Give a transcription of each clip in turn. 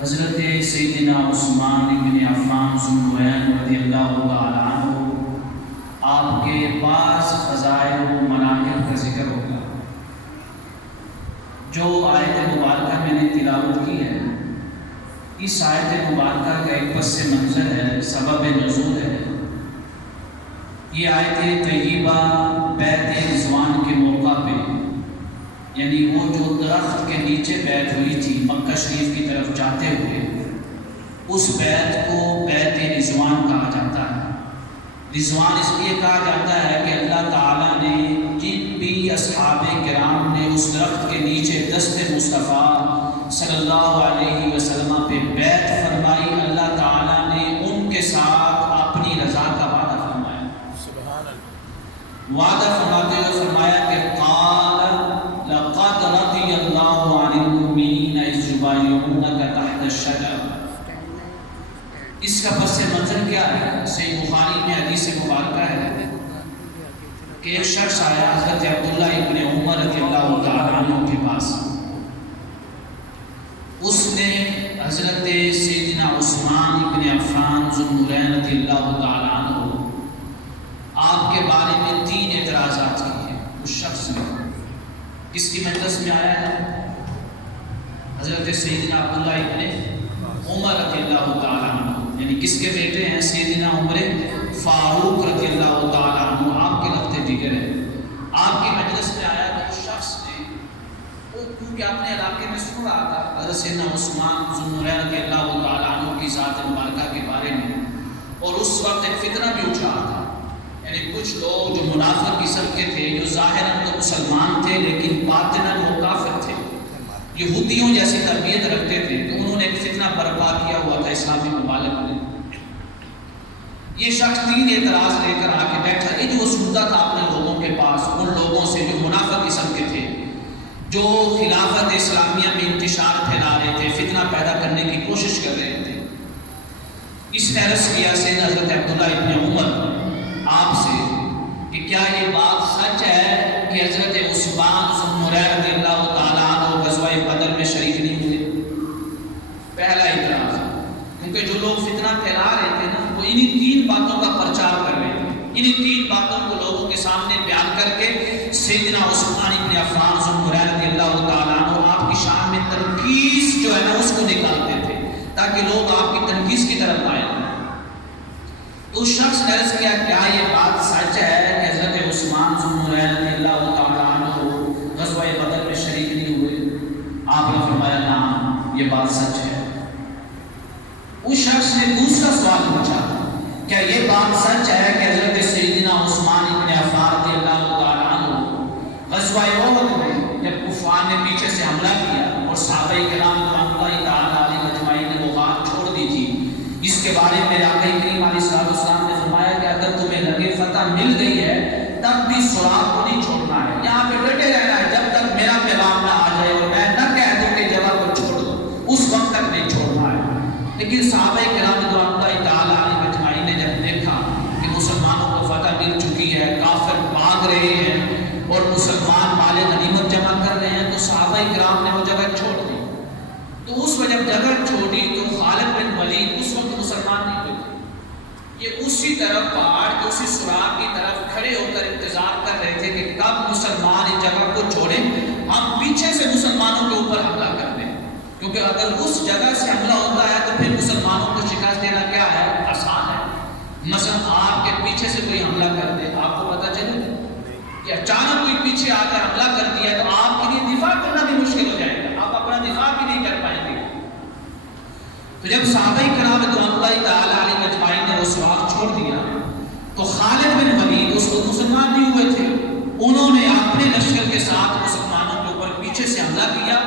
حضرت سیدنا عثمان بن عفان ذو النورین رضی اللہ تعالیٰ عنہ آپ کے بعض فضائل و مناقب کا ذکر ہوگا۔ جو آیت مبارکہ میں نے تلاوت کی ہے، اس آیت مبارکہ کا ایک پس منظر ہے، سبب نزول ہے۔ یہ آیت طیبہ بیعت رضوان کے موقع پہ، یعنی وہ جو درخت کے نیچے بیعت ہوئی تھی مکہ شریف کی طرف جاتے ہوئے، اس بیعت کو بیعت رضوان کہا جاتا ہے۔ رضوان اس لیے کہا جاتا ہے کہ اللہ تعالیٰ نے جن بھی اصحاب کرام نے اس درخت کے نیچے دست مصطفیٰ صلی اللہ علیہ وسلم پہ بیعت فرمائی، اللہ تعالیٰ نے ان کے ساتھ اپنی رضا کا وعدہ فرمایا۔ سبحان اللہ۔ وعدہ فرماتے ہوئے فرمایا کہ قال لقد رضی اللہ عن المؤمنین اذ یبایعونک تحت الشجرہ۔ اس کا پس منظر کیا ہے؟ صحیح بخاری میں حدیث مبارکہ ہے کہ ایک شخص آیا حضرت عبداللہ ابن عمر رضی اللہ تعالیٰ عنہ کے پاس۔ اس نے حضرت سیدنا عثمان ابن عفان ذو النورین رضی اللہ تعالیٰ عنہ آپ کے بارے میں 3 اعتراضات کیے ہیں۔ اس شخص نے کس کی مجلس میں آیا ہے؟ حضرت سیدنا عبداللہ ابن عمر رضی اللہ تعالیٰ عنہ، یعنی کس کے بیٹے ہیں؟ سیدنا عمر فاروق رضی اللہ تعالیٰ عنہ، آپ کے لفظ دیگر ہے۔ آپ کی مجلس میں آیا تو اس شخص نے، وہ کیونکہ اپنے علاقے میں سن رہا تھا حضرت سیدنا عثمان ذو النورین رضی اللہ تعالیٰ عنہ کی ذات مبارکہ کے بارے میں، اور اس وقت ایک فتنہ بھی اٹھا تھا، یعنی کچھ لوگ جو منافق قسم کے تھے، جو ظاہراً تو مسلمان تھے لیکن باطناً وہ کافر تھے، یہودیوں جیسی تربیت رکھتے تھے، تو انہوں نے ایک فتنہ برپا کیا ہوا تھا اسلامی ممالک میں۔ یہ شخص 3 اعتراض لے کر آ کے بیٹھا، یہ جو سنتا تھا اپنے لوگوں کے پاس، ان لوگوں سے جو منافق قسم کے تھے، جو خلافت اسلامیہ میں انتشار پھیلا رہے تھے، فتنہ پیدا کرنے کی کوشش کر رہے تھے۔ اس نے عرض کیا سیدنا حضرت عبداللہ ابن عمر آپ سے کہ کیا یہ بات سچ ہے کہ حضرت عثمان ذو النورین رضی اللہ تعالیٰ عنہ غزوہ بدر میں شریک نہیں ہوئے؟ پہلا اعتراض، کیونکہ جو لوگ فتنہ پھیلا رہے تھے نا، وہ انہی 3 باتوں کا پرچار کر رہے تھے، انہی 3 باتوں کو لوگوں کے سامنے بیان کر کے سیدنا عثمان ابن عفان ذو النورین رضی اللہ تعالیٰ عنہ آپ کی شان میں تنقیص جو ہے نا اس کو نکالتے تھے تاکہ لوگ آپ کی تنقیص کی طرف آئیں۔ تو اس شخص نے عرض کیا کیا یہ بات سچ ہے کہ حضرت عثمان ذو النورین رضی اللہ تعالیٰ عنہ غزوہ بدر میں شریک نہیں ہوئے؟ آپ نے فرمایا نعم، یہ بات سچ ہے۔ اس شخص نے دوسرا سوال پوچھا، کیا یہ بات سچ ہے کہ حضرت سیدنا عثمان ابن عفان رضی اللہ تعالیٰ عنہ غزوہ احد میں جب کفار نے پیچھے سے حملہ کیا اور صحابہ کرام رضوان اللہ تعالیٰ علیہ اجمعین نے وہ غار چھوڑ دی تھی، اس کے بارے میں آقا کریم علیہ السلام نے فرمایا کہ اگر تمہیں لگے فتح مل گئی ہے تب بھی سراغ کو نہیں چھوڑنا ہے، یہاں پہ ڈٹے رہنا ہے جب تک میرا پیغام نہ آ جائے اور میں نہ کہہ دوں کہ جگہ کو چھوڑ دو، اس وقت تک نہیں چھوڑنا ہے۔ لیکن صحابہ کرام رضوان اللہ تعالیٰ علیہ اجمعین نے جب دیکھا کہ مسلمانوں کو فتح مل چکی ہے، کافر بھاگ رہے ہیں اور مسلمان مال غنیمت جمع کر رہے ہیں، تو صحابہ کرام نے وہ جگہ چھوڑ دی۔ تو اس وجہ جگہ چھوڑی تو خالد بن ولید اس وقت مسلمان نہیں ہوئے تھے، یہ اسی طرف پہاڑ کے اسی سراغ کی طرف کھڑے ہو کر انتظار کر رہے تھے کہ کب مسلمان اس جگہ کو چھوڑیں، ہم پیچھے سے مسلمانوں کے اوپر حملہ کر دیں، کیونکہ اگر اس جگہ سے حملہ ہوتا ہے تو پھر مسلمانوں کو شکست دینا کیا ہے؟ آسان ہے۔ مثلا آپ کے پیچھے سے کوئی حملہ کر دے، آپ کو پتہ چلے کہ اچانک کوئی پیچھے آ کر حملہ کر دیا تو آپ کے لیے دفاع کرنا بھی مشکل ہو جائے گا، آپ اپنا دفاع بھی نہیں کر پائیں گے۔ تو جب صحابہ کرام رضوان اللہ تعالیٰ علیہ اجمعین نے وہ سراغ چھوڑ دیا تو خالد بن ولید اس کو مسلمان نہیں ہوئے تھے، انہوں نے اپنے لشکر کے ساتھ مسلمانوں کے اوپر پیچھے سے حملہ کیا۔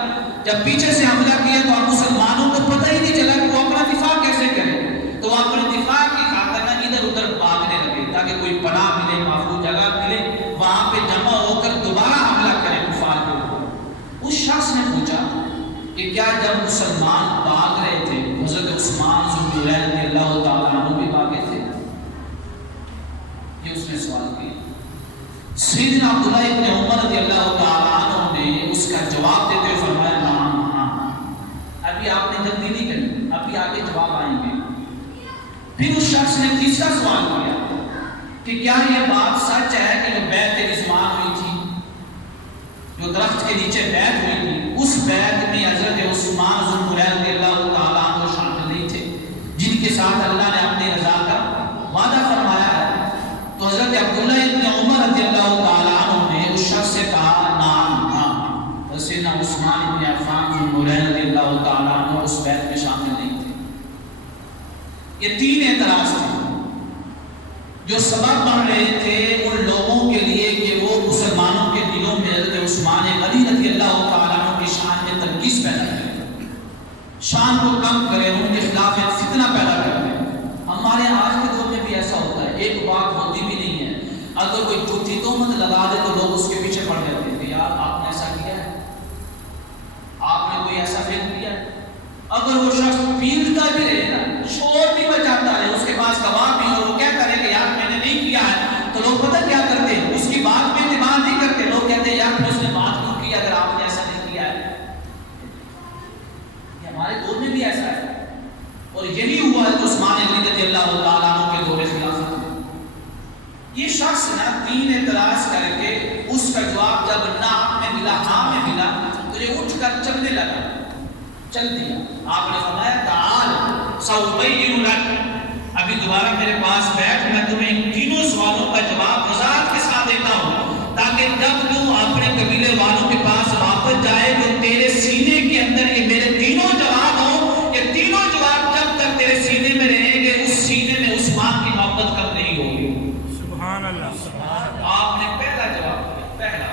جب پیچھے سے حملہ کیا تو اب مسلمانوں کو پتہ ہی نہیں چلا کہ وہ اپنا دفاع کیسے کریں، تو وہ اپنے دفاع کی خاطر نہ ادھر ادھر بھاگنے لگے تاکہ کوئی پناہ ملے، محفوظ جگہ ملے، وہاں پہ جمع ہو کر دوبارہ حملہ کریں کفار کے اوپر۔ اس شخص نے پوچھا کہ کیا جب مسلمان بھاگ رہے تھے حضرت عثمان ذو النورین رضی اللہ تعالیٰ عنہ بھی بھاگے تھے؟ یہ اس نے سوال کیا۔ سیدنا عبداللہ ابن عمر رضی اللہ تعالیٰ عنہ نے اس کا جواب دیتے ہوئے فرمایا نعم، ہاں، ابھی آپ نے جلدی نہیں کرنی، ابھی آگے جواب آئیں گے۔ پھر اس شخص نے تیسرا سوال کیا کہ کیا یہ بات سچ ہے کہ جو بیعت رضوان ہوئی تھی، جو درخت کے نیچے بیعت ہوئی تھی، اس بیعت میں حضرت عثمان ذو النورین رضی اللہ تعالیٰ عنہ شامل نہیں تھے، جن کے ساتھ اللہ نے اپنی رضا کا وعدہ فرمایا ہے؟ تو حضرت عبداللہ ابن عمر رضی اللہ تعالیٰ عنہ نے اس شخص سے کہا نعم، ہاں، سیدنا عثمان ابن عفان ذو النورین رضی اللہ تعالیٰ عنہ اس بیعت میں شامل نہیں تھے۔ یہ تین اعتراض تھے جو سبب بن رہے تھے ان لوگوں کے لیے کہ وہ مسلمانوں کے دلوں میں حضرت عثمان غنی رضی اللہ تعالیٰ عنہ کی شان میں تنقیص پیدا کرے، شان کو کم کرے، ان کے خلاف ایک فتنہ پیدا کرے۔ ہمارے آج کے دور میں بھی ایسا ہوتا ہے، ایک بات ہوتی بھی نہیں ہے، اگر کوئی جھوٹی تہمت لگا دے تو لوگ اس کے پیچھے پڑ جاتے ہیں کہ یار آپ نے ایسا کیا ہے، آپ نے کوئی ایسا فعل کیا ہے۔ اگر وہ شخص پیٹتا بھی رہے نا، شور بھی بجاتا ہے، اس کے پاس گواہ بھی اور وہ کہتا رہے کہ یار میں نے نہیں کیا ہے، تو لوگ پتہ کیا کرتے ہیں، اس کی بات پہ اعتماد نہیں کرتے، لوگ کہتے ہیں یار اس نے بات کیوں کی اگر آپ نے ایسا نہیں کیا ہے۔ یہ ہمارے دور میں بھی ایسا ہے، اور یہی ہوا ہے عثمان غنی رضی اللہ تعالیٰ عنہ کے دور خلافت میں۔ یہ شخص نا تین اعتراض کر کے اس کا جواب جب نہ میں ملا، ہاں میں ملا، تو یہ اٹھ کر چلنے لگا، چل دیا۔ آپ نے فرمایا تعال سأبین لک، ابھی دوبارہ میرے پاس بیٹھ، میں تمہیں ان تینوں سوالوں کا جواب وضاحت کے ساتھ دیتا ہوں، تاکہ جب تو اپنے قبیلے والوں کے پاس واپس جائے تو تیرے سینے کے اندر یہ میرے تینوں جواب ہوں۔ یہ تینوں جواب جب تک تیرے سینے میں رہیں گے، اس سینے میں عثمان کی محبت کم نہیں ہوگی۔ سبحان اللہ۔ آپ نے پہلا جواب دیا، پہلا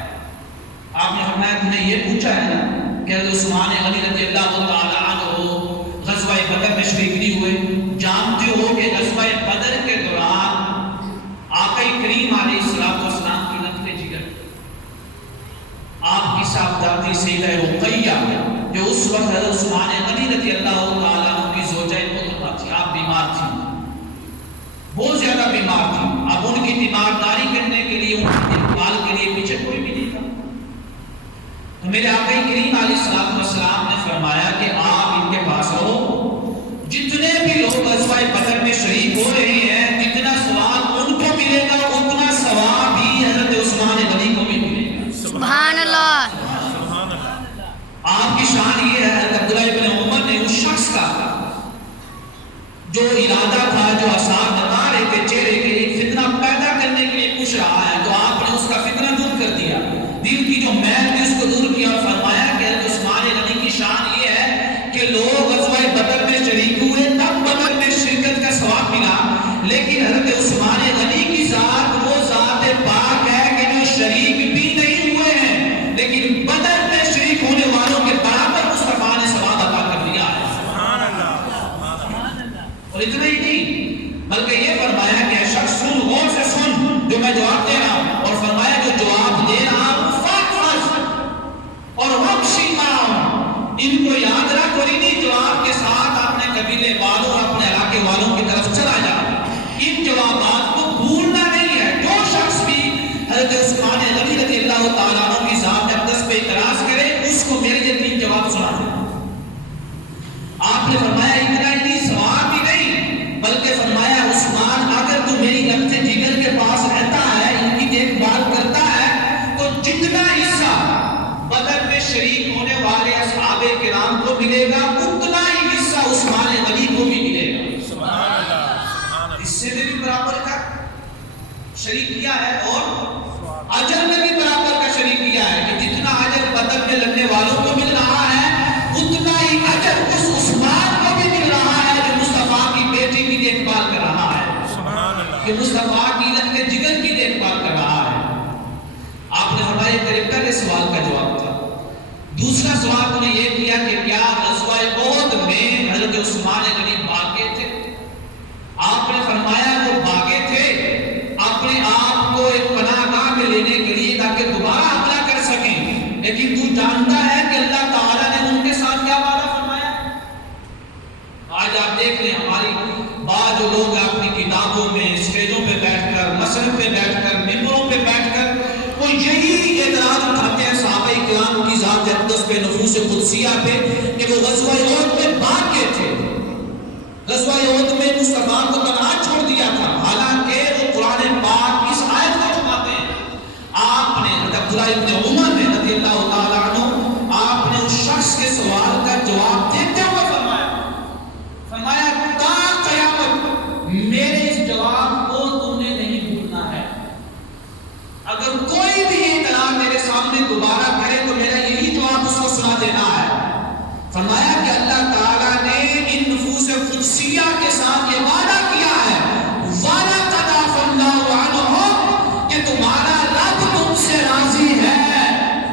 آپ نے فرمایا تم نے یہ پوچھا ہے نا کہ عثمان غنی رضی اللہ تعالیٰ عنہ غزوہ بدر میں شریک نہیں ہوئے، جانتے ہو کہ غزوہ بدر کے دوران آقا کریم علیہ السلام کی نقل جگر، آپ کی صاحبزادی سیدہ رقیہ جو اس وقت حضرت عثمان غنی رضی اللہ تعالیٰ عنہ کی زوجہ محترمہ تھی، آپ بیمار تھی، بہت زیادہ بیمار تھی۔ اب ان کی تیمارداری کرنے کے لیے، ان کی دیکھ بھال کے لیے پیچھے کوئی بھی نہیں تھا، تو میرے آقا کریم علیہ السلام نے فرمایا کہ آپ ان کے پاس رہو، جتنے بھی لوگ غزوہ بدر میں شریک ہو رہے ہیں، جتنا ثواب ان کو ملے گا اتنا ثواب بھی حضرت عثمان غنی کو بھی ملے گا۔ سبحان اللہ۔ آپ کی شان یہ ہے، حضرت عبداللہ ابن عمر نے اس شخص کا جو ارادہ تھا، جو آثار بتا رہے تھے چہرے کے لیے، فتنہ پیدا کرنے کے لیے پوچھ رہا ہے، تو آپ نے اس کا فتنہ دور کر دیا، دل کی جو میل تھی اس کو دور کیا، اور فرمایا کہ حضرت عثمان غنی کی شان یہ ہے کہ لوگ غزوہ بدر میں شریک ہوئے، تب بدر میں شرکت کا ثواب ملا، لیکن حضرت عثمان غنی کی ذات وہ ذات پاک ہے کہ جو شریک بھی نہیں ہوئے ہیں، لیکن بدر میں شریک ہونے والوں کے برابر مصطفیٰ نے ثواب عطا کر دیا ہے۔ سبحان اللہ۔ اور اتنا ہی نہیں بلکہ یہ فرمایا کہ شخص سن، غور سے سن جو میں جواب دے رہا ہوں، اور فرمایا جو جواب دے رہا ہوں اور ان کو یاد رکھ، اور انہی جواب کے ساتھ اپنے قبیلے والوں، اپنے علاقے والوں کی طرف چلا جا، ان جوابات کو بھولنا نہیں ہے۔ جو شخص بھی حضرت عثمان غنی رضی اللہ تعالیٰ عنہ کی ذات اقدس پہ اعتراض کرے، اس کو میرے یہ تین جواب سنا دیں۔ آپ نے فرمایا اتنا ہی نہیں، ثواب ہی نہیں، بلکہ فرمایا عثمان اگر تو میری لفظ جگر کے پاس رہتا ہے، ان کی دیکھ بھال کرتا ہے، تو جتنا حصہ بدر میں شریک ہونے والے اصحاب کرام کو ملے گا، اتنا ہی حصہ عثمان غنی کو بھی ملے گا۔ سبحان اللہ۔ اس سے بھی برابر کا شریک کیا ہے، اور اجر میں بھی برابر کا شریک کیا ہے کہ جتنا اجر بدر میں لگنے والوں کو مل رہا ہے، اتنا ہی اجر اس عثمان کو بھی مل رہا ہے جو مصطفیٰ کی بیٹی کی دیکھ بھال کر رہا ہے، سبحان اللہ، کہ مصطفیٰ کی لہو جگر کی دیکھ بھال کر رہا ہے۔ آپ نے فرمایا میرے پہلے سوال کا جواب تھا۔ دوسرا سوال انہوں نے یہ کیا کہ کیا غزوہ احد میں حضرت عثمان غنی بھاگے تھے؟ آپ نے فرمایا وہ بھاگے تھے اپنے آپ کو ایک پناہ گاہ میں لینے کے لیے تاکہ دوبارہ حملہ کر سکیں، لیکن تو جانتا ہے کہ اللہ تعالیٰ نے ان کے ساتھ کیا وعدہ فرمایا؟ آج آپ دیکھ لیں ہماری بعض جو لوگ اپنی کتابوں میں، اسٹیجوں پہ بیٹھ کر، مسجد پہ بیٹھ کر، ممبروں پہ بیٹھ کر وہ یہی اعتراض اٹھاتے ہیں صحابہ کرام کی ذات اقدس پہ، نفوس قدسیہ پہ، کہ وہ غزوہ احد میں بھاگ گئے تھے۔ غزوہ احد میں مصطفیٰ کو تنہا چھوڑ دیا تھا، حالانکہ وہ قرآن پاک اس آیت کو چھپاتے ہیں۔ آپ نے عبداللہ ابن عمر نے رضی اللہ تعالیٰ عنہ، آپ نے اس شخص کے سوال کا جواب دیتے ہوئے فرمایا تا قیامت میرے اس جواب کو تم نے نہیں بھولنا ہے، اگر کوئی بھی یہ اطلاع میرے سامنے دوبارہ کرے تو میرا یہی جواب اس کو سنا دینا ہے۔ فرمایا کہ اللہ تعالیٰ نے ان نفوس قدسیہ کے ساتھ یہ وعدہ کیا ہے، وَلَقَدْ عَفَا اللَّهُ عَنْهُمْ، کہ تمہارا رب تم سے راضی ہے۔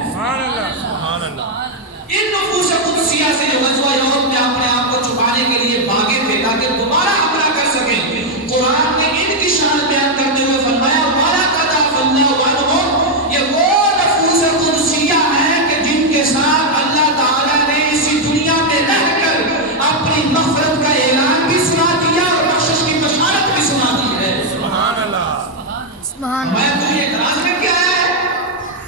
سبحان اللہ، سبحان اللہ۔ ان نفوس قدسیہ سے جو غزوہ احد میں اپنے آپ کو چھپانے کے لیے بھاگے تھے تاکہ دوبارہ حملہ کر سکیں، قرآن نے ان کی شان بیان کرتے ہوئے فرمایا وَلَقَدْ عَفَا اللَّهُ عَنْهُمْ، یہ وہ نفوس قدسیہ ہیں کہ جن کے ساتھ اللہ تعالیٰ نے اسی دنیا میں رہ کر اپنی مغفرت کا اعلان بھی سنا دیا اور بخشش کی بشارت بھی سنا دی ہے۔ سبحان اللہ، سبحان اللہ۔ میں تمہیں اعتراض کر کے آیا ہے،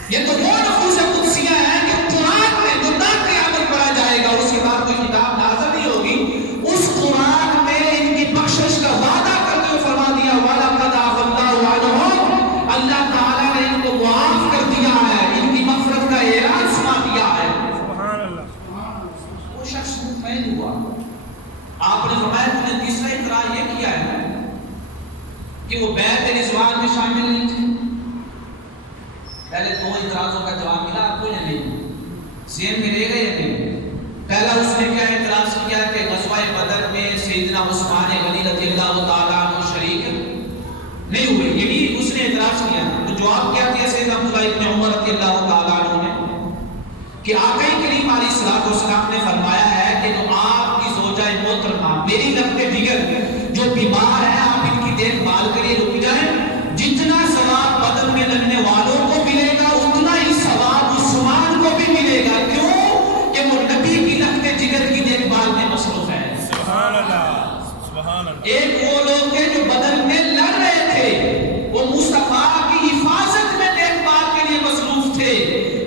یہ تو وہ نفوس قدسیہ ہیں کہ قرآن میں جو تا قیامت پڑھا جائے گا، اس کے بعد کوئی کتاب نازل نہیں ہوگی، اس قرآن میں ان کی بخشش کا وعدہ کرتے ہوئے فرما دیا وَلَقَدْ عَفَا اللَّهُ عَنْهُمْ، اللہ تعالیٰ نے ان کو معاف کر دیا ہے، ان کی مغفرت کا اعلان سنا دیا ہے۔ سبحان اللہ۔ وہ شخص مطمئن ہوا۔ آپ نے فرمایا تم نے تیسرا اقرار یہ کیا ہے کہ وہ بیعت رضوان میں شامل نہیں تھے۔ پہلے دو اعتراضوں کا جواب ملا آپ کو یا نہیں؟ ذہن میں رہ گئے یا نہیں؟ پہلا اس نے کیا اعتراض کیا کہ غزوہ بدر میں سیدنا عثمان غنی رضی اللہ تعالیٰ عنہ شریک نہیں ہوئے، یہی اس نے اعتراض کیا۔ تو جواب کیا دیا سیدنا عبداللہ ابن عمر رضی اللہ تعالیٰ عنہ نے کہ آقا کریم علیہ الصلوۃ والسلام نے فرمایا ہے کہ جو آپ کی زوجہ محترمہ میری لبِ جگر جو بیمار ہے آپ ان کی دیکھ بھال کریے، رک جائیں، جتنا ثواب بدر میں لگنے والوں کو ملے گا اتنا ہی ثواب عثمان کو بھی ملے گا۔ کیوں کہ وہ نبی کی لبِ جگر کی دیکھ بھال میں مصروف ہے۔ سبحان اللہ، سبحان اللہ۔ ایک وہ لوگ تھے جو بدر میں لڑ رہے تھے، وہ مصطفیٰ کی حفاظت میں دیکھ بھال کے لیے مصروف تھے،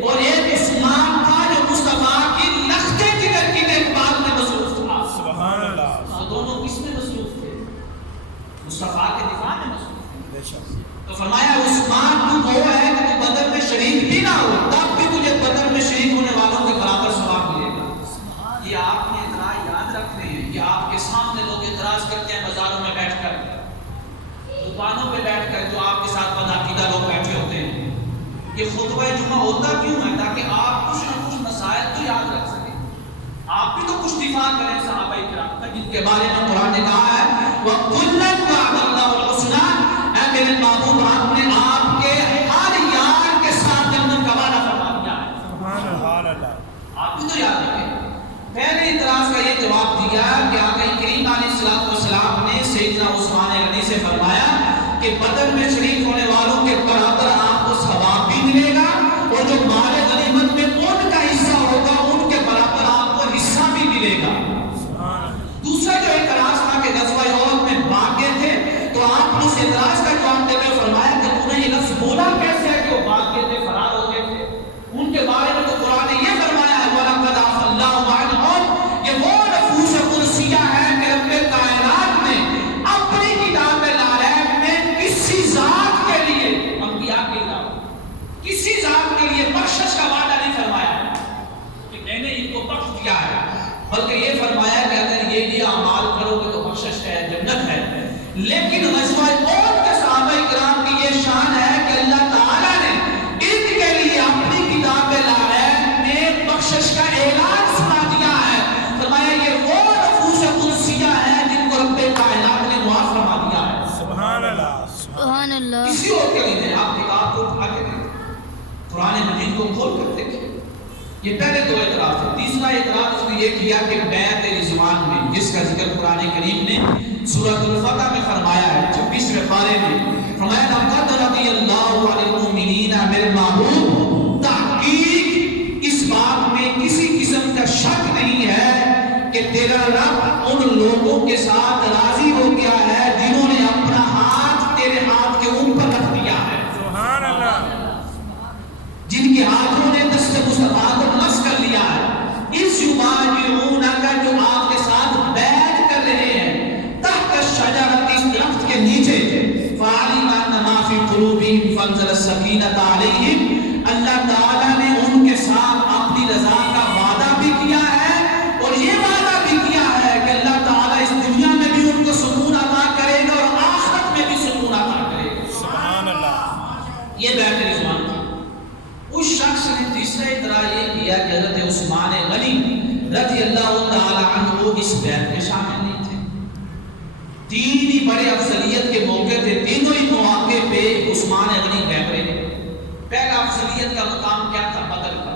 اور ایک عثمان تھا جو مصطفیٰ کی لخت جگر کی دیکھ بھال میں مصروف تھا۔ سبحان اللہ۔ وہ دونوں کس میں مصروف تھے؟ مصطفیٰ کے دفاع میں مصروف تھے۔ تو فرمایا عثمان تو وہ ہے کہ تو بدر میں شریک بھی نہ ہو تب بھی تجھے بدر میں شریک ہونے والوں کے برابر ثواب ملے گا۔ یہ آپ نے اتنا یاد رکھتے ہیں، یہ آپ کے سامنے لوگ اعتراض کرتے ہیں بازاروں میں بیٹھ کر، دکانوں پہ بیٹھ کر، جو آپ کے ساتھ بدعقیدہ لوگ بیٹھے ہوتے ہیں۔ یہ خطبہ جمعہ ہوتا کیوں ہے؟ تاکہ آپ کچھ نہ کچھ مسائل تو یاد رکھ سکیں، آپ بھی تو کچھ دفاع کریں صحابہ کرام کا جن کے بارے میں قرآن نے کہا ہے وَكُلًّا وَعَدَ اللَّهُ الْحُسْنَىٰ، اے میرے محبوب آپ نے آپ کے ہر یار کے ساتھ جنت کا وعدہ فرما دیا ہے۔ سبحان اللہ۔ آپ بھی تو یاد رکھیں۔ پہلے اعتراض کا یہ جواب دیا کہ آقا کریم علیہ الصلوۃ والسلام نے سیدنا عثمان غنی سے فرمایا کہ بدر میں شریک ہونے والوں کے برابر آپ کو ثواب بھی ملے گا، اور جو مال غنیمت میں ان کا حصہ ہوگا ان کے برابر آپ کو حصہ بھی ملے گا۔ دوسرا جو اعتراض تھا کہ غزوہ احد میں بھاگے تھے، تو آپ نے اس اعتراض کا جواب دیتے ہوئے فرمایا کہ تو نے یہ لفظ بولا کیسے ہے کہ وہ بھاگے تھے، فرار ہو گئے تھے؟ ان کے بارے میں تو قرآن نے یہ فرمایا ہے وَلَقَدْ عَفَا اللَّهُ عَنْهُمْ، یہ وہ نفوس قدسیہ ہے کہ رب کائنات نے اپنی کتاب لارب میں کسی ذات کے لیے، انبیاء کے علاوہ کسی ذات کے لیے بخشش کا وعدہ نہیں فرمایا کہ میں نے ان کو بخش دیا ہے، بلکہ یہ فرمایا کہ اگر یہ اعمال کرو گے تو بخشش ہے، جنت ہے۔ لیکن غزوہ احد کے صحابہ کرام کی یہ شان ہے کہ اللہ تعالیٰ نے ان کے لیے اپنی کتاب لارب میں بخشش کا اعلان سنا دیا ہے۔ فرمایا یہ وہ نفوس قدسیہ ہیں جن کو رب کائنات نے معاف فرما دیا ہے۔ سبحان اللہ، سبحان اللہ۔ کسی اور کے لیے آپ کتاب کو اٹھا کے دیکھیں، قرآن مجید کو کھول کر دیکھیں۔ یہ پہلے دو اعتراض تھے۔ تیسرا اعتراض اس نے یہ کیا کہ بیعت رضوان میں، جس کا ذکر قرآن کریم نے سورۃ الفتح میں فرمایا ہے 26ویں پارے میں، فرمایا لقد رضی اللہ عن المؤمنین، میرے محبوب تحقیق اس بات میں کسی قسم کا شک نہیں ہے کہ تیرا رب ان لوگوں کے ساتھ راضی ہو گیا ہے جنہوں نے اپنا ہاتھ تیرے ہاتھ کے اوپر رکھ دیا ہے۔ سبحان اللہ۔ جن کے ہاتھوں نے دست مصطفیٰ کو مس کر لیا ہے، اس یبایعونک جو آپ کے ساتھ بیعت کر رہے ہیں، الذین علیہم، اللہ تعالیٰ نے ان کے ساتھ اپنی رضا کا وعدہ بھی کیا ہے اور یہ وعدہ بھی کیا ہے کہ اللہ تعالیٰ اس دنیا میں بھی ان کو سکون عطا کرے گا اور آخرت میں بھی سکون عطا کرے گا۔ سبحان اللہ۔ یہ بیعت رضوان تھی۔ اس شخص نے تیسرا اطراء یہ کیا کہ حضرت عثمان غنی رضی اللہ تعالی عنہ اس بیعت میں شامل نہیں تھے۔ تین ہی بڑے افضلیت کے موقع تھے، تینوں ہی مواقع پہ عثمان غنی غائب رہے۔ پہلا افضلیت کا مقام کیا تھا؟ بدر کا۔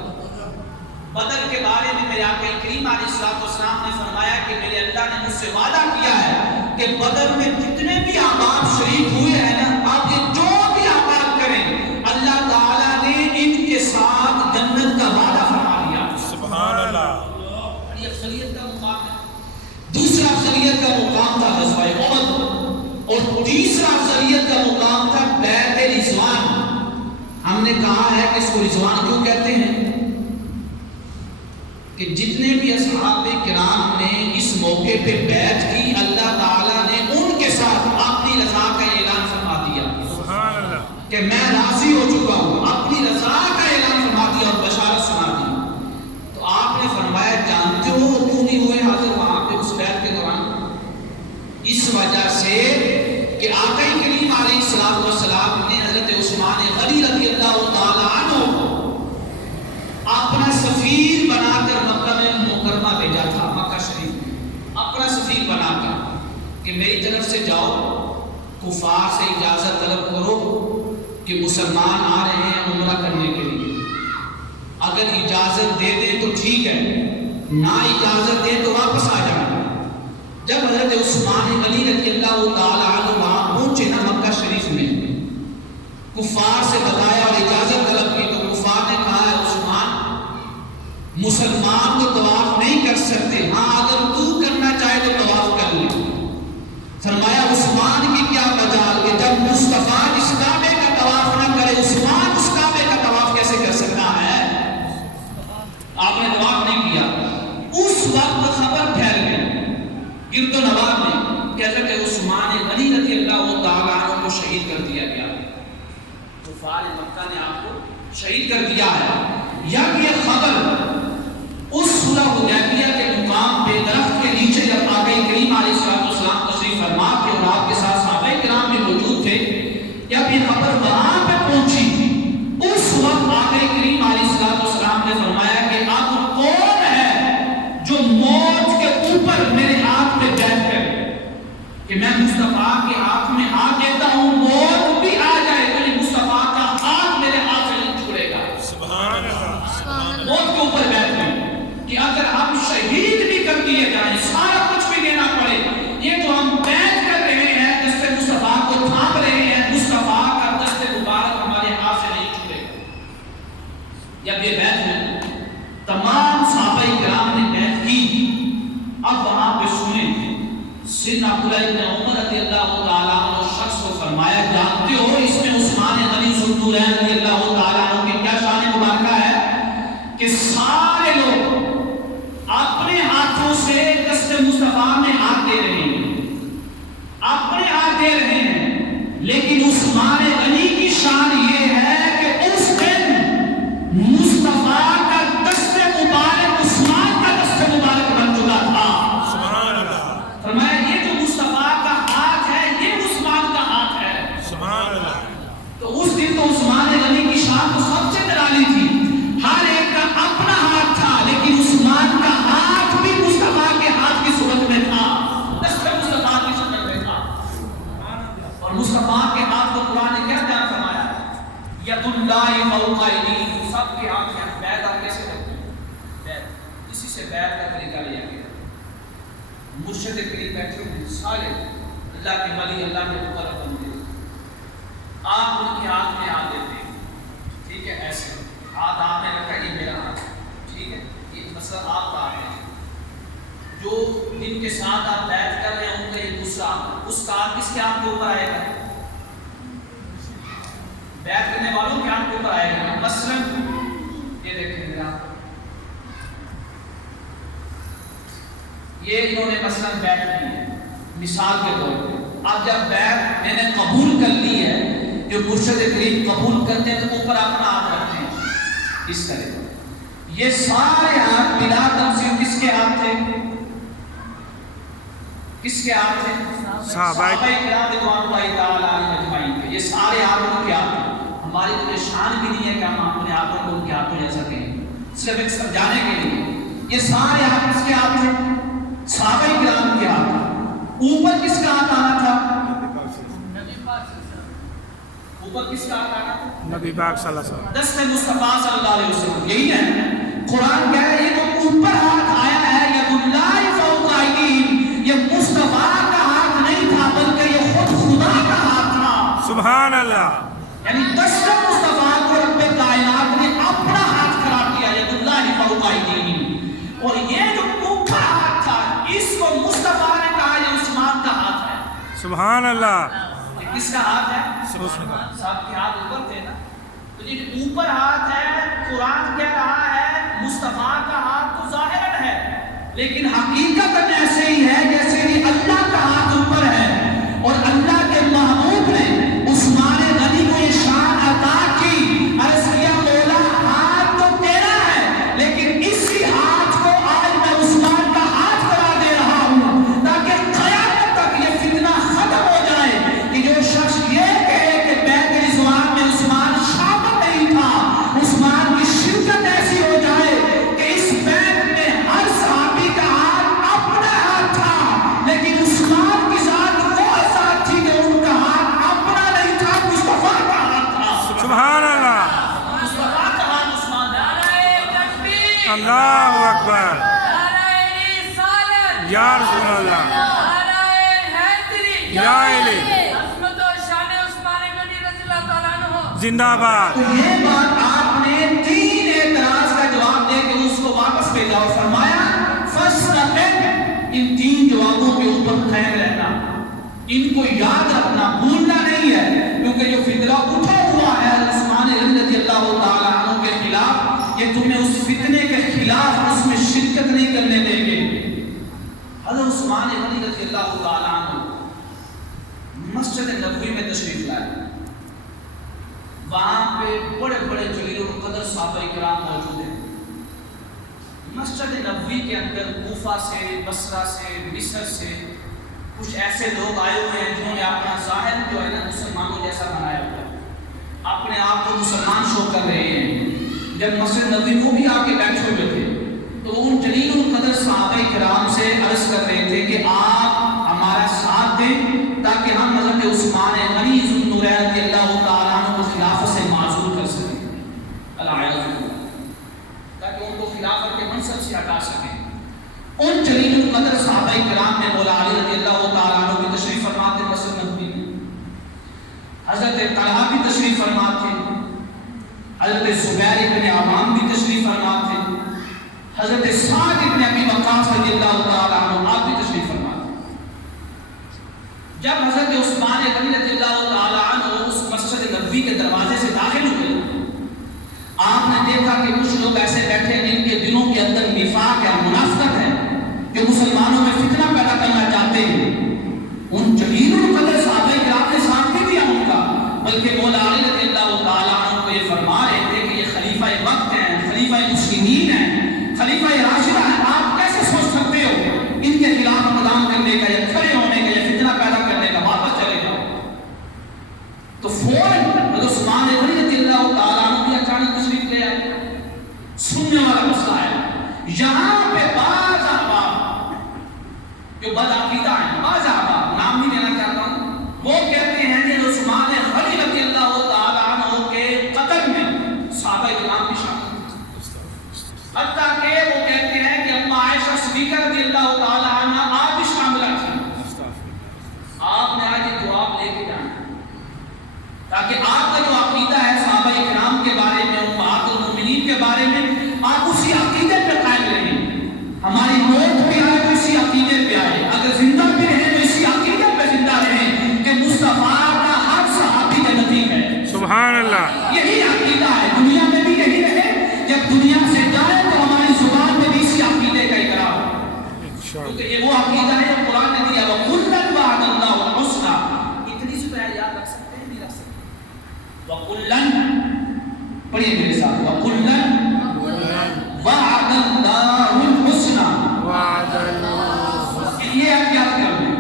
بدر کے بارے میں میرے آقا کریم علیہ السلام نے فرمایا کہ میرے اللہ نے مجھ سے وعدہ کیا ہے کہ بدر میں جتنے بھی احباب شریک ہوئے ہیں نا، آپ یہ جو بھی اعمال کریں اللہ تعالیٰ نے ان کے ساتھ جنت کا وعدہ فرما لیا۔ سبحان اللہ۔ یہ افضلیت کا مقام ہے۔ دوسرا افضلیت کا مقام تھا غزوہ احد، اور تیسرا افضلیت کا مقام تھا بیعت رضوان۔ ہم نے کہا ہے کہ اس کو رضوان کیوں کہتے ہیں؟ کہ جتنے بھی اصحاب کرام نے اس موقع پہ بیعت کی، اللہ تعالیٰ نے ان کے ساتھ اپنی رضا کا اعلان فرما دیا کہ میں راضی ہو چکا ہوں، اپنی رضا کا اعلان فرما دیا اور بشارت سنا دی۔ تو آپ نے فرمایا جانتے ہو کیوں نہیں ہوئے حاضر وہاں پہ اس بیعت کے دوران؟ اس وجہ سے کہ آقا کریم علیہ السلام نے حضرت عثمان غنی رضی اللہ تعالی عنہ کو اپنا سفیر بنا کر مکہ میں مکرمہ بھیجا تھا، مکہ شریف میں اپنا سفیر بنا کر کہ میری طرف سے جاؤ، کفار سے اجازت طلب کرو کہ مسلمان آ رہے ہیں عمرہ کرنے کے لیے، اگر اجازت دے دیں تو ٹھیک ہے، نہ اجازت دیں تو واپس آ جائیں۔ جب حضرت عثمان غنی رضی اللہ تعالی عنہ وہاں پہنچے نا مکہ شریف میں، کفار سے بتایا اور اجازت طلب کی، تو کفار نے کہا ہے عثمان مسلمان تو طواف نہیں کر سکتے، ہاں اگر تو کرنا چاہے تو طواف کر لے۔ فرمایا عثمان کی کیا مجال کہ جب مصطفیٰ اس کعبے کا طواف نہ کرے، عثمان اس کعبے کا طواف کیسے کر سکتا ہے؟ آپ نے طواف نہیں کیا۔ اس وقت خبر پھیل گئی گرد و نواح میں کہ حضرت عثمان غنی رضی اللہ تعالی عنہ کو شہید کر دیا گیا، کفار مکہ نے آپ کو شہید کر دیا ہے۔ یا یہ خبر اس صلح حدیبیہ کے مقام پہ درخت کے نیچے جب آقا کریم علیہ السلام تشریف فرما کے اور آپ کے ساتھ صحابہ کرام بھی موجود تھے، جب یہ خبر وہاں پہ پہنچی، اس وقت آقا کریم علیہ السلام نے فرمایا کہ اب کون ہے جو موت کے اوپر میرے ہاتھ پہ بیٹھ کرے کہ میں مصطفیٰ کے ہاتھ میں ہاتھ دیتا ہوں، موت بھی آ جائے تو یہ مصطفیٰ کا ہاتھ میرے ہاتھ سے نہیں چھوڑے گا۔ سبحان اللہ۔ موت کے اوپر بیٹھ گئے کہ اگر ہم شہید بھی کر دیے جائیں، سارا کچھ بھی دینا پڑے، یہ جو ہم بیعت کر رہے ہیں، دست مصطفیٰ کو تھام رہے ہیں، مصطفیٰ کا دست مبارک ہمارے ہاتھ سے نہیں چھوڑے گا۔ جب یہ بیعت میں تمام صحابہ کرام نے بیعت کی، اب وہاں پہ سنیں سیدنا عبداللہ بن عمر رضی اللہ تعالی عنہ شخص کو فرمایا جانتے ہو اس میں عثمان غنی ذوالنورین رضی اللہ تعالی عنہ کی کیا شان مبارکہ ہے کہ سارے لوگ اپنے ہاتھوں سے دست مصطفیٰ میں ہاتھ دے رہے ہیں، اپنے ہاتھ دے رہے ہیں، لیکن عثمان غنی کی شان یہ ہے کہ اس دن مصطفیٰ کا دست مبارک عثمان کا دست مبارک بن چکا تھا۔ سبحان اللہ۔ فرمایا یہ جو مصطفیٰ کا ہاتھ ہے یہ عثمان کا ہاتھ ہے۔ سبحان اللہ۔ تو اس دن تو عثمان غنی کی شان تو سب سے نرالی تھی، ہر ایک کا اپنا ہاتھ تھا، لیکن عثمان کا ہاتھ بھی مصطفیٰ کے ہاتھ کی صورت میں تھا، دست مصطفیٰ کی شکل میں تھا۔ اور مصطفیٰ کے ہاتھ کو قرآن نے کیا بیان فرمایا؟ ید اللہ فوق ایدیہم، سب کے ہاتھ ہیں۔ بیعت آپ کیسے کرتے ہیں؟ بیعت اسی سے بیعت کا طریقہ لیا گیا۔ مرشد کریم بیٹھے ہوئے سارے اللہ کے ولی، اللہ کے مقرب بندے، آپ ان کے ہاتھ میں ہاتھ دیتے ہیں، ٹھیک ہے، ایسے ہاتھ آپ نے رکھا، یہ میرا ہاتھ، ٹھیک ہے، یہ مسئلہ آپ کا ہے۔ جو جن کے ساتھ آپ بیعت کر رہے ہیں ان کا یہ دوسرا ہاتھ، اس کا ہاتھ کس کے ہاتھ کے اوپر آئے گا؟ بیعت کرنے والوں کے ہاتھ کے اوپر آئے گا۔ مثلا یہ دیکھیں میرا، یہ انہوں نے مثلا بیعت کی ہے مثال کے طور پہ، اب جب بیعت میں نے قبول کر لی ہے جو مرشد کریم قبول کرتے ہیں تو اوپر اپنا ہاتھ رکھتے ہیں اس طرح. یہ سارے ہاتھ بلا تفصیل کس کے ہاتھ تھے؟ کس کے ہاتھ تھے؟ صحابہ کرام رضوان اللہ تعالی علیہم اجمعین کے. یہ سارے ہاتھ ان کے ہاتھ ہیں. ہماری تو شان بھی نہیں ہے کہ ہم اپنے ہاتھوں کو ان کے ہاتھوں جیسا کہیں، صرف ایک سمجھانے کے لیے. یہ سارے ہاتھ کس کے ہاتھ تھے؟ صحابہ کرام کے ہاتھ. اوپر کس کا ہاتھ آنا تھا؟ اوپر کس کا ہاتھ آنا تھا؟ نبی پاک صلی اللہ علیہ وسلم، دست مصطفیٰ صلی اللہ علیہ وسلم. یہی ہے قرآن کہہ رہا ہے یہ تو اوپر ہاتھ آیا ہے، ید اللہ فوق ایدیہم، یہ مصطفیٰ کا ہاتھ نہیں تھا بلکہ یہ خود خدا کا ہاتھ تھا. سبحان اللہ. یعنی دست مصطفیٰ کو رب کائنات نے اپنا ہاتھ قرار دیا، ید اللہ فوق ایدیہم. اور یہ جو اوپر ہاتھ تھا اس کو مصطفیٰ نے کہا یہ عثمان کا ہاتھ ہے. سبحان اللہ. یہ کس کا ہاتھ ہے؟ صاحب کے ہاتھ اوپر تھے نا. تو یہ اوپر ہاتھ ہے، قرآن کہہ رہا ہے مصطفیٰ کا ہاتھ تو ظاہر ہے لیکن حقیقت ایسے ہی ہے جیسے کہ اللہ کا ہاتھ اوپر ہے. اور اللہ کے محبوب نے عثمان غنی کو یہ شان عطا کی، عرض کیا مولا ہاتھ تو تیرا ہے لیکن اسی ہاتھ کو آج میں عثمان کا ہاتھ قرار دے رہا ہوں تاکہ قیامت تک یہ فتنہ ختم ہو جائے کہ جو شخص یہ کہے کہ بیت رضوان میں عثمان شامل نہیں تھا، عثمان کی شرکت ایسی ہو جائے کہ اس بیت میں ہر صحابی کا ہاتھ اپنا ہاتھ تھا لیکن عثمان کی ذات وہ ذات تھی کہ ان کا ہاتھ اپنا نہیں تھا، مصطفیٰ کا ہاتھ تھا. سبحان اللہ. مصطفیٰ کا ہاتھ عثمان. اللہ اکبر. یا رسول اللہ. یا الہی. زندہ باد. یہ بات آپ نے 3 اعتراض کا جواب دے کے اس کو واپس بھیجا اور فرمایا فاستقم، ان 3 جوابوں کے اوپر قائم رہنا، ان کو یاد رکھنا، بھولنا نہیں ہے کیونکہ جو فتنہ اٹھا ہوا ہے عثمان غنی رضی اللہ تعالی عنہ کے خلاف، یہ تمہیں اس فتنے کے خلاف اس میں شرکت نہیں کرنے دیں گے. حضرت عثمان غنی رضی اللہ تعالی عنہ مسجد نبوی میں تشریف لائے. وہاں پہ بڑے بڑے جلیل القدر صحابہ کرام موجود ہیں. مسجد نبوی کے اندر کوفہ سے، بصرہ سے، مصر سے کچھ ایسے لوگ آئے ہوئے ہیں جنہوں نے اپنا ظاہر جو ہے نا مسلمانوں جیسا بنایا ہوا ہے، اپنے آپ کو مسلمان شو کر رہے ہیں. جب مسجد نبوی وہ بھی آ کے بیٹھے ہوئے تھے تو ان جلیل القدر صحابہ کرام سے عرض کر رہے تھے کہ آپ ہمارا ساتھ دیں تاکہ ہم حضرت عثمان غنی ذو النورین رضی اللہ تعالیٰ عنہ کو خلافت سے معزول کر سکیں، تاکہ ان کو خلافت کے منصب سے ہٹا سکیں. ان جلیل القدر صحابہ کرام نے مولا علی رضی اللہ تعالیٰ عنہ کی تشریف فرما تھے مسجد نبوی میں. حضرت طلحہ بھی تشریف فرما تھے، حضرت زبیر بن عوام بھی تشریف فرما تھے، حضرت سعد بن ابی وقاص رضی اللہ تعالیٰ عنہ آپ بھی تشریف فرما تھے. جب حضرت عثمان غنی رضی اللہ تعالیٰ عنہ اس مسجد نبوی کے دروازے سے داخل ہوئے، آپ نے دیکھا کہ کچھ لوگ ایسے بیٹھے ہیں جن کے دلوں کے اندر نفاق ہے، منافقت ہے، جو مسلمانوں میں فتنہ پیدا کرنا چاہتے ہیں. ان جلیل القدر صحابہ کرام نے ساتھ بھی دیا ان کا، بلکہ مولا علی رضی اللہ تعالیٰ عنہ کو یہ فرما رہے تھے کہ یہ خلیفہ وقت ہیں، خلیفہ مسلمین ہیں، خلیفہ راشدہ ہیں، آپ کیسے سوچ سکتے ہو ان کے خلاف اقدام کرنے کا یا کھڑے ہونے کا یا فتنہ پیدا کرنے کا، واپس چلے جاؤ. تو فوراً حضرت عثمان غنی رضی اللہ تعالیٰ عنہ بھی اچانک تشریف لے آئے. سننے والا مسئلہ ہے یہاں پہ بعض احباب جو بدعقیدہ ہیں، بعض احباب نام نہیں لینا چاہتا ہوں، وہ کہتے ہیں کہ عثمان غنی رضی اللہ تعالیٰ عنہ کے قتل میں صحابہ کرام بھی شامل ہیں، حتیٰ کہ وہ کہتے ہیں کہ اما عائشہ صدیقہ رضی اللہ تعالیٰ عنہ آپ بھی شامل تھیں. آپ نے آج یہ جواب لے کے جانا تاکہ آپ کا جو عقیدہ ہے صحابہ کرام کے بارے میں، امہات المومنین کے بارے میں، آپ اسی عقیدے پہ قائم رہیں. ہماری موت بھی آئے تو اسی عقیدے پہ آئے، اگر زندہ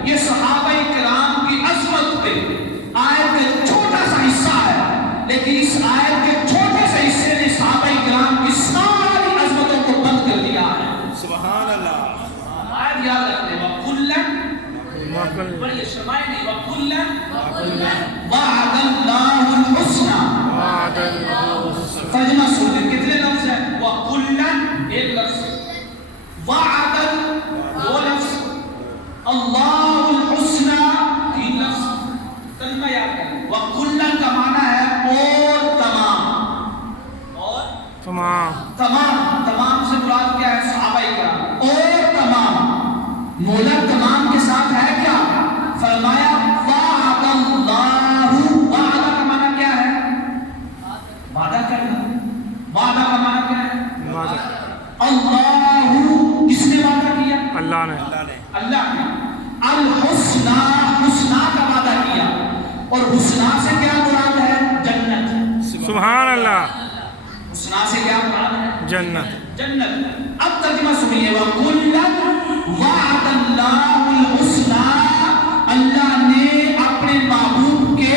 یہ صحابہ کرام کی عظمت پہ آیت کا چھوٹا سا حصہ ہے، لیکن اس آیت کے چھوٹے سے حصے نے صحابہ کرام کی ساری عظمتوں کو بند کر دیا ہے۔ سبحان اللہ۔ آیت یاد رکھتے ہیں، وَكُلًّا بڑی شرمائے نہیں، وَكُلًّا وَعَدَ اللَّهُ الْحُسْنَى۔ ترجمہ سن لیں، کتنے لفظ ہیں؟ وَكُلًّا ایک لفظ، وَعَدَ دو لفظ، اللہ الحسنى تین لفظ۔ ترجمہ یاد کریں، وَكُلًّا کا معنی ہے اور تمام، اور تمام سے مراد کیا ہے؟ صحابہ کرام اور تمام، مولا تمام کے ساتھ ہے کیا؟ فرمایا وعد اللہ، وعدہ کا معنی کیا ہے؟ وعدہ کرنا۔ وعدہ کا معنی کیا ہے؟ اللہ، کس نے وعدہ کیا؟ اللہ نے۔ الحسنى، حسنہ کا وعدہ کیا، اور حسنہ سے کیا مراد ہے؟ جنت۔ سبحان اللہ۔ حسنہ سے کیا مراد ہے؟ جنت۔ جنت۔ اب ترجمہ سنیے، وَكُلًّا وَعَدَ اللَّهُ الْحُسْنَى، اللہ نے اپنے محبوب کے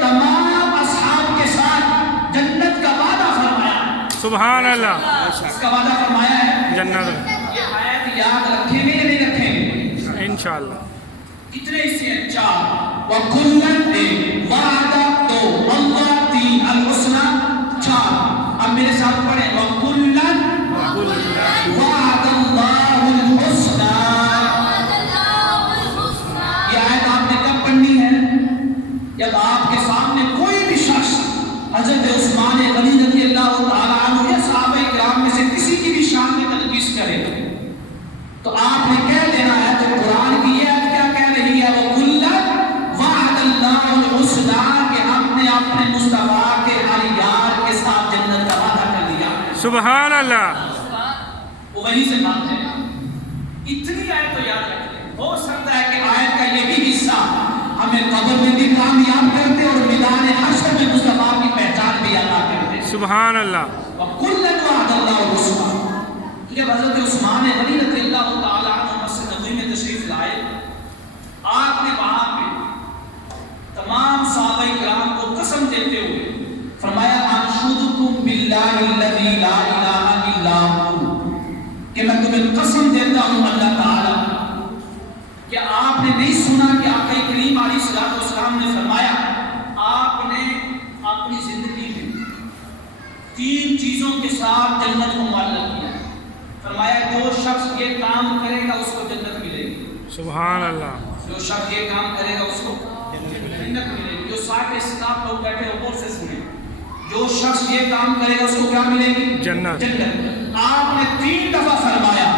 تمام اصحاب کے ساتھ جنت کا وعدہ فرمایا۔ سبحان اللہ۔ اس کا وعدہ فرمایا ہے جنت۔ یہ آیت یاد رکھیں گے یا نہیں رکھیں گے؟ انشاءاللہ۔ کتنے حصے ہیں؟ چار۔ وَكُلًّا ایک، وعدہ دو، اللہ تین، الحسنى چار۔ اب میرے ساتھ پڑھیں، وَكُلًّا وعد اللہ الحسنى۔ یہ آیت آپ نے کب پڑھنی ہے؟ جب آپ کے سامنے کوئی بھی شخص حضرت عثمان غنی رضی اللہ تعالیٰ عنہ یا صحابہ کرام میں سے کسی کی بھی شان میں تنقیص کرے، تو آپ نے کہہ دینا ہے تو قرآن کی یہ آیت کیا کہہ رہی ہے؟ وَكُلًّا وعد اللہ الحسنى، کہ ہم نے اپنے مصطفیٰ کے ہر یار کے ساتھ جنت کا وعدہ کر دیا۔ سبحان اللہ۔ وہ وہیں سے بات ہے۔ اتنی آیت تو یاد رکھتے ہیں، ہو سکتا ہے کہ آیت کا یہ بھی حصہ ہمیں قبر میں بھی کامیاب کرتے اور میدان حشر میں مصطفیٰ کی پہچان بھی عطا کرتے۔ سبحان اللہ۔ وَكُلًّا وَعَدَ اللَّهُ الْحُسْنَى۔ جب حضرت عثمان غنی رضی اللہ تعالیٰ عنہ مسجد نبوی میں تشریف لائے، آپ نے وہاں پہ تمام صحابہ کرام کو قسم دیتے ہوئے فرمایا، انشدکم باللہ الذی لا الہ الا ہو، کہ میں تمہیں قسم دیتا ہوں اللہ تعالیٰ، کہ آپ نے نہیں سنا کہ آقا کریم علیہ السلام نے فرمایا، آپ نے اپنی زندگی میں تین چیزوں کے ساتھ جنت کو معلق کیا۔ فرمایا جو شخص یہ کام کرے گا اس کو جنت ملے گی۔ سبحان اللہ۔ جو شخص یہ کام کرے گا اس کو جنت ملے گی۔ جو ساتھ اسٹاف لوگ بیٹھے ہو غور سے سنیں، جو شخص یہ کام کرے گا اس کو کیا ملے گی؟ جنت۔ جنت۔ آپ نے تین دفعہ فرمایا،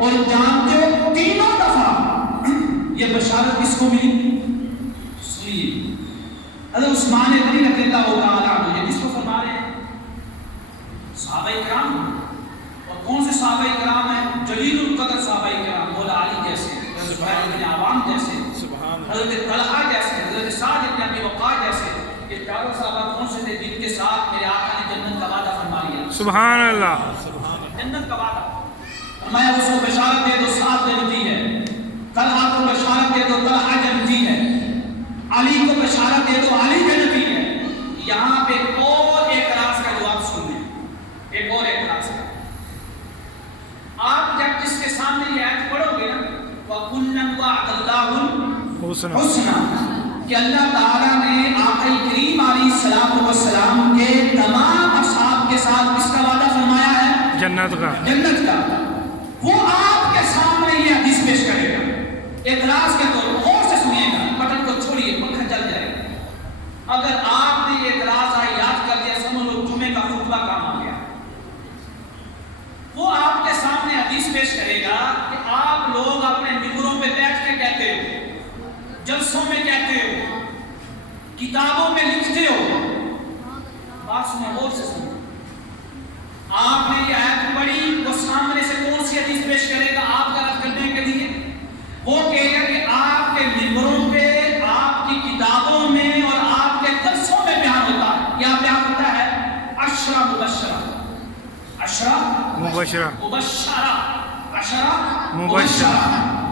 اور جانتے ہو تینوں دفعہ یہ بشارت کس کو ملی؟ سنیے، حضرت عثمان غنی رضی اللہ تعالیٰ عنہ یہ کس کو فرما رہے ہیں؟ صحابہ کرام۔ اور کون سے صحابہ کرام ہیں؟ جلیل القدر صحابہ کرام، مولا علی جیسے، حضرت زبیر بن عوام جیسے، حضرت طلحہ جیسے، حضرت سعد بن ابی وقاص جیسے۔ یہ چاروں صحابہ کون سے تھے جن کے ساتھ میرے آقا نے جنت کا وعدہ فرما لیا؟ سبحان اللہ۔ جنت کا وعدہ فرمایا، اس کو بشارت دے دو سعد جنتی ہے، طلحہ کو بشارت دے دو طلحہ جنتی ہے، علی کو بشارت دے دو علی جنتی ہے۔ یہاں پہ اور اعتراض کا جواب سن لیں، ایک اور اعتراض کا۔ آپ جب جس کے سامنے یہ آیت پڑھو گے نا، وَكُلًّا وَعَدَ اللَّهُ الْحُسْنَى، کہ اللہ تعالیٰ نے آقا کریم علیہ السلام کے تمام اصحاب کے ساتھ کس کا وعدہ فرمایا ہے؟ جنت کا۔ جنت کا۔ وہ آپ کے سامنے یہ حدیث پیش کرے گا، اعتراض کے طور پر غور سے سنیے گا، بٹن کو چھوڑیے، پنکھا چل جائے گا۔ اگر آپ نے یہ اعتراض یاد کر لیا، سمجھ لو جمعے کا خطبہ کام آ گیا۔ وہ آپ کے سامنے حدیث پیش کرے گا کہ آپ لوگ اپنے ممبروں پہ بیٹھ کے کہتے ہو، جلسوں میں کہتے ہو، کتابوں میں لکھتے ہو، بات سنیں غور سے سنیں۔ آپ نے یہ آیت پڑھی، وہ سامنے سے کون سی حدیث پیش کرے گا آپ کا رد کرنے کے لیے؟ وہ کہے گا کہ آپ کے ممبروں پہ، آپ کی کتابوں میں اور آپ کے جلسوں میں بیان ہوتا ہے۔ یہاں بیان ہوتا ہے عشرہ مبشرہ، عشرہ مبشرہ، مبشرہ، عشرہ مبشرہ،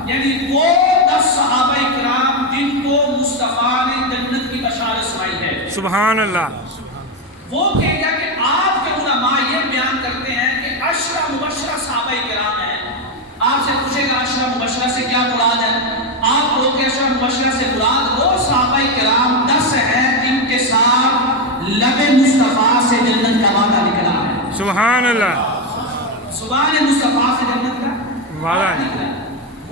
یعنی وہ 10 صحابہ سبحان اللہ وہ کہے گا کہ آپ کے علماء یہ بیان کرتے ہیں کہ عشرہ مبشرہ صحابہ کرام ہیں. آپ سے پوچھے گا عشرہ مبشرہ سے کیا مراد ہے؟ آپ لوگ کے عشرہ مبشرہ سے مراد وہ صحابہ کرام 10 ہیں جن کے ساتھ لب مصطفیٰ سے جنت کا وعدہ نکلا ہے. سبحان اللہ زبان مصطفیٰ سے جنت کا وعدہ نکلا.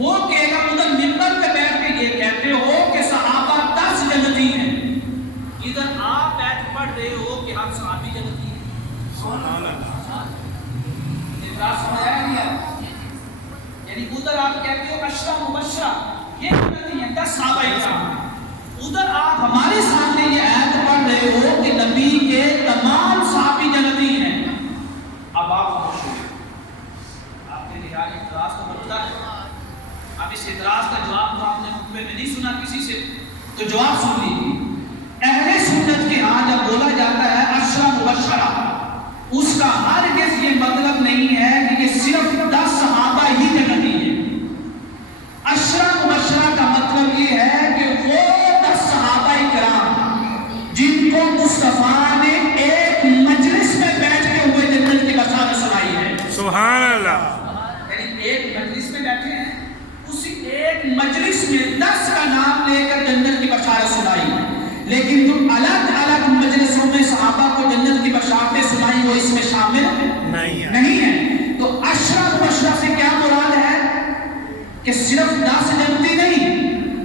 وہ کہے گا ادھر ممبر پہ بیٹھ کے یہ کہتے ہو کہ صحابہ 10 جنتی ہیں، ادھر آپ بیٹھ پڑھ رہے ہو کہ ہم صحابی جنتی ہیں. سبحان اللہ یعنی ادھر آپ کہتے ہو عشرہ مبشرہ یہ جنتی ہیں 10 صحابہ کرام، ادھر آپ ہمارے سامنے یہ آیت پڑھ رہے ہو کہ نبی کے تمام صحابی جنتی ہیں. اب آپ خوش ہو، آپ کے لحاظ اعتراض تو بنتا ہے. اب اس اعتراض کا جواب تو آپ نے خطبے میں نہیں سنا کسی سے، تو جواب سن لیجیے. اہل سنت کے ہاں جب بولا جاتا ہے عشرہ مبشرہ، اس کا ہرگز یہ مطلب نہیں ہے کہ یہ صرف 10 صحابہ ہی جنتی ہیں. عشرہ مبشرہ کا مطلب یہ ہے کہ وہ 10 صحابہ کرام جن کو مصطفیٰ نے ایک مجلس میں بیٹھ کے ہوئے جنت کی بشارت سنائی ہے. سبحان اللہ یعنی ایک مجلس میں بیٹھے ہیں، اسی ایک مجلس میں 10 کا نام لے کر جنت کی بشارت سنائی. لیکن جو الگ الگ مجلسوں میں صحابہ کو جنت کی بشارتیں سنائی وہ اس میں شامل نہیں ہے. تو عشرہ مبشرہ سے کیا مراد ہے کہ صرف 10 جنتی نہیں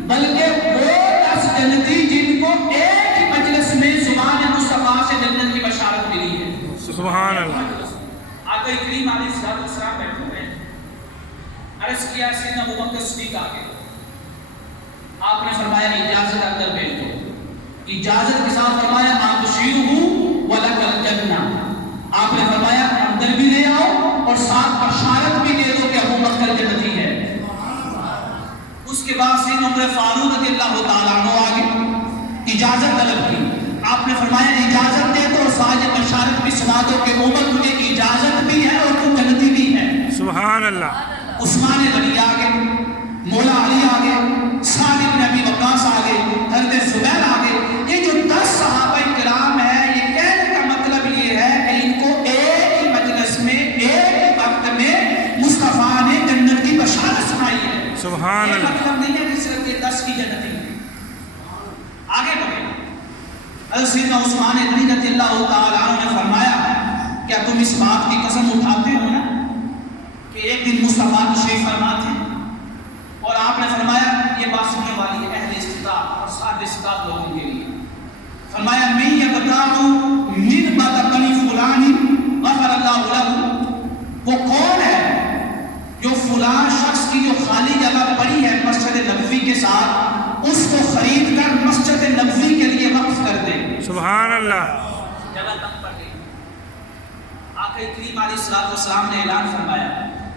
بلکہ وہ 10 جنتی جن کو ایک ہی مجلس میں زبان مصطفیٰ سے جنت کی بشارت ملی ہے. سبحان اللہ آقا کریم علیہ السلام بیٹھے ہوئے عرض کیا سیدنا ابوبکر صدیق آگے، آپ نے فرمایا اجازت اندر بھیج دو. اجازت کے ساتھ فرمایا آپ بشیرہ ولک الجنہ. آپ نے فرمایا اندر بھی لے آؤ اور ساتھ بشارت بھی دے دو کہ ابوبکر جنتی ہے. اس کے بعد سیدنا عمر فاروق رضی اللہ تعالیٰ عنہ آگے اجازت طلب کی. آپ نے فرمایا اجازت دے دو اور ساتھ بشارت بھی سنا دو کہ عمر تجھے اجازت بھی ہے اور تم جنتی بھی ہے. سبحان اللہ عثمان غنی آگے، مولا علی آگے، سعد بن ابی وقاص آگے، حضرت زبیر آگے. یہ جو 10 صحابہ کرام ہیں یہ کہنے کا مطلب یہ ہے کہ ان کو ایک ہی مجلس میں ایک ہی وقت میں مصطفیٰ نے جنت کی بشارت سنائی ہے. سبحان یہ اللہ مطلب نہیں ہے کہ صرف یہ 10 کی جنتی ہے. آگے بڑھے حضرت سیدنا عثمان غنی رضی اللہ تعالیٰ عنہ نے فرمایا کیا تم اس بات کی قسم اٹھاتے ہو نا کہ ایک دن مصطفیٰ تشریف فرما تھے اور آپ نے فرمایا یہ بات سننے والی ہے اہل استطاعت اور صاحب استطاعت لوگوں کے لیے. فرمایا من یبتاع من بطن فلان غفر اللہ لہ. وہ کون ہے جو فلاں شخص کی جو خالی جگہ پڑی ہے مسجد نبوی کے ساتھ اس کو خرید کر مسجد نبوی کے لیے وقف کر دے. سبحان اللہ جگہ تنگ پڑ گئی. آقا کریم علیہ السلام نے اعلان فرمایا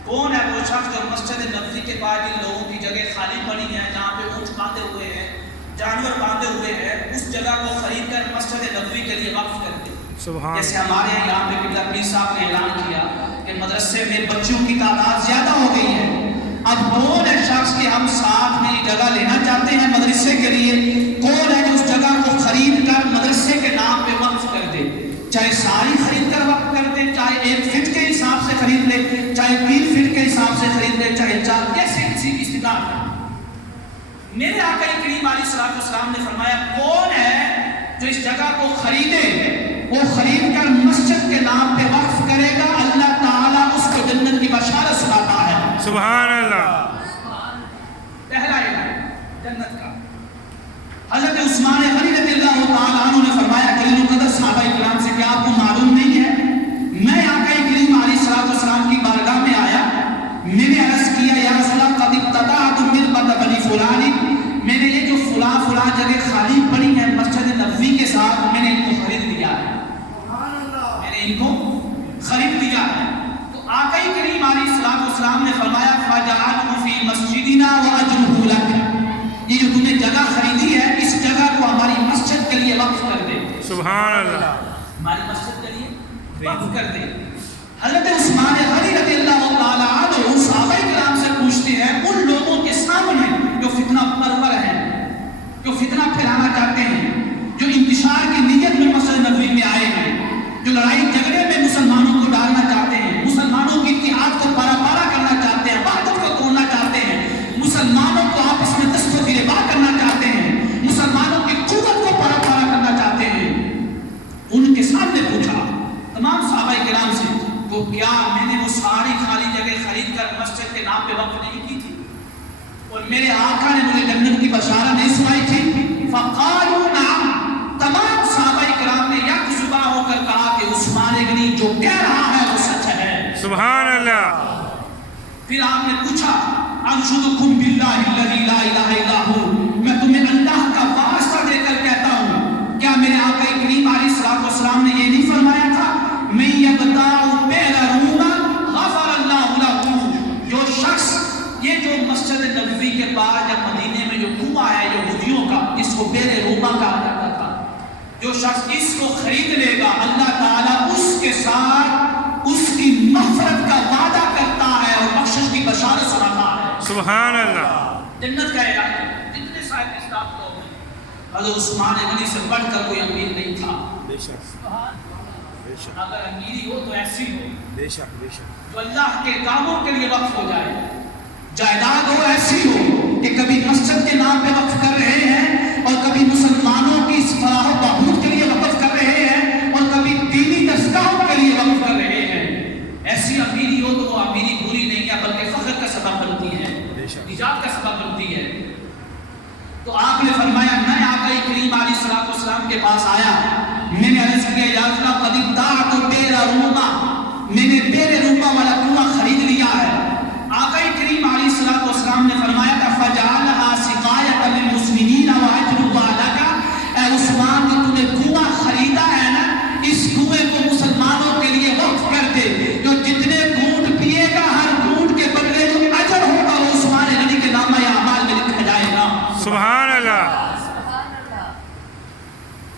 کون ہے وہ شخص جو مسجد نبوی کے بعد ان لوگوں کی جگہ خالی پڑی ہے جہاں پہ اونٹ باندھے ہوئے ہیں، جانور باندھے ہوئے ہیں، اس جگہ کو خرید کر مسجد نبوی کے لیے وقف کر دے. جیسے ہمارے یہاں پہ قبلہ پیر صاحب نے اعلان کیا کہ مدرسے میں بچوں کی تعداد زیادہ ہو گئی ہے، اب کون ہے شخص کہ ہم ساتھ میں جگہ لینا چاہتے ہیں مدرسے کے لیے، کون ہے جو اس جگہ کو خرید کر مدرسے کے نام پہ وقف کر دے، چاہے ساری خرید کر وقف کر دے، چاہے 1 فٹ کے حساب سے خرید لے، چاہے 3 فٹ کے حساب سے خرید لے، چاہے 4 کیسے کسی کی استطاعت ہے. میرے آقا کریم علیہ السلام نے فرمایا کون ہے جو اس جگہ کو خریدے، وہ خرید کر مسجد کے نام پہ وقف کرے گا، اللہ تعالیٰ اس کو جنت کی بشارت سناتا ہے. سبحان اللہ پہلا اعلان جنت کا. حضرت عثمان غنی رضی اللہ تعالیٰ عنہ نے فرمایا جلیل القدر صحابہ کرام سے کیا آپ کو معلوم نہیں ہے میں آقا کریم علیہ السلام کی بارگاہ میں آیا، میں نے عرض کیا یا رسول اللہ قد ابتدعت من بطن فلان، میں نے یہ جو فلاں جگہ خالی پڑی ہے مسجد نبوی کے ساتھ میں نے ان کو خرید لیا ہے، میں نے ان کو خرید لیا ہے. تو آقا کریم علیہ السلام نے فرمایا فجعلہ فی مسجدنا واجرہ لک، یہ جو تم نے جگہ خریدی ہے اس جگہ کو ہماری مسجد کے لیے وقف کر دے. سبحان اللہ ہماری مسجد کے لیے وقف کر دے. حضرت عثمان غنی رضی اللہ تعالیٰ عنہ صحابہ کرام سے پوچھتے ہیں ان لوگوں کے سامنے جو فتنہ پرور ہیں، جو فتنہ پھیلانا چاہتے ہیں، جو انتشار کی نیت نے مجھے جنت کی بشارت نہیں سنائی تھی؟ فقالوا نعم، تمام صحابہ کرام نے یک زباں ہو کر کہا کہ عثمان غنی جو کہہ رہا ہے وہ سچ ہے۔ سبحان اللہ۔ پھر آپ نے پوچھا انشدکم باللہ الذی لا الہ الا ھو، میں تمہیں اللہ کا واسطہ دے کر کہتا ہوں، کیا میرے آقا کریم علیہ الصلوۃ والسلام نے یہ نہیں فرمایا تھا من یبتاع بئر روما غفر اللہ لہ، جو شخص یہ جو مسجد نبوی کے پاس یا مدینے میں جو کنواں ہے یہودیوں کا، اس کو بئر روما کہا جاتا تھا، جو شخص اس کو خرید لے گا اللہ تعالیٰ اس کے ساتھ اس کی مغفرت کا وعدہ کرتا ہے اور بخشش کی بشارت سناتا ہے۔ سبحان اللہ۔ جنت کا اعلان ہے۔ جتنے صاحب اسلام لوگ ہیں، حضرت عثمان غنی سے بڑھ کر کوئی امیر نہیں تھا۔ بے شک بے شک اگر امیری ہو تو ایسی ہو بے شک بے شک جو اللہ کے کاموں کے لیے وقف ہو جائے، جائیداد ہو ایسی ہو کہ کبھی مسجد کے نام پہ وقف کر رہے ہیں اور کبھی مسلمانوں کی فلاح و بہبود کے لیے وقف کر رہے ہیں اور کبھی دینی درسگاہوں کے لیے وقف کر رہے ہیں، ایسی امیری ہو تو وہ امیری بری نہیں ہے بلکہ فخر کا سبب بنتی ہے، نجات کا سبب بنتی ہے۔ تو آپ نے فرمایا میں آقا کریم علیہ الصلوۃ والسلام کے پاس آیا، میں نے عرض کیا یا رسول اللہ قد ابتعت بئر روما، میں نے بئر روما والا کنواں خرید لیا ہے۔ آقا کریم علیہ الصلوۃ والسلام نے فرمایا تھا فجعلها سقایۃ للمسلمین واجرها لك، اے عثمان جو تم نے کنواں خریدا ہے نا، اس کنویں کو مسلمانوں کے لیے وقف کر دے، جو جتنے گھونٹ پیے گا ہر گھونٹ کے بدلے جو اجر ہوگا وہ عثمان غنی کے نامہ اعمال میں لکھا جائے گا۔ سبحان اللہ۔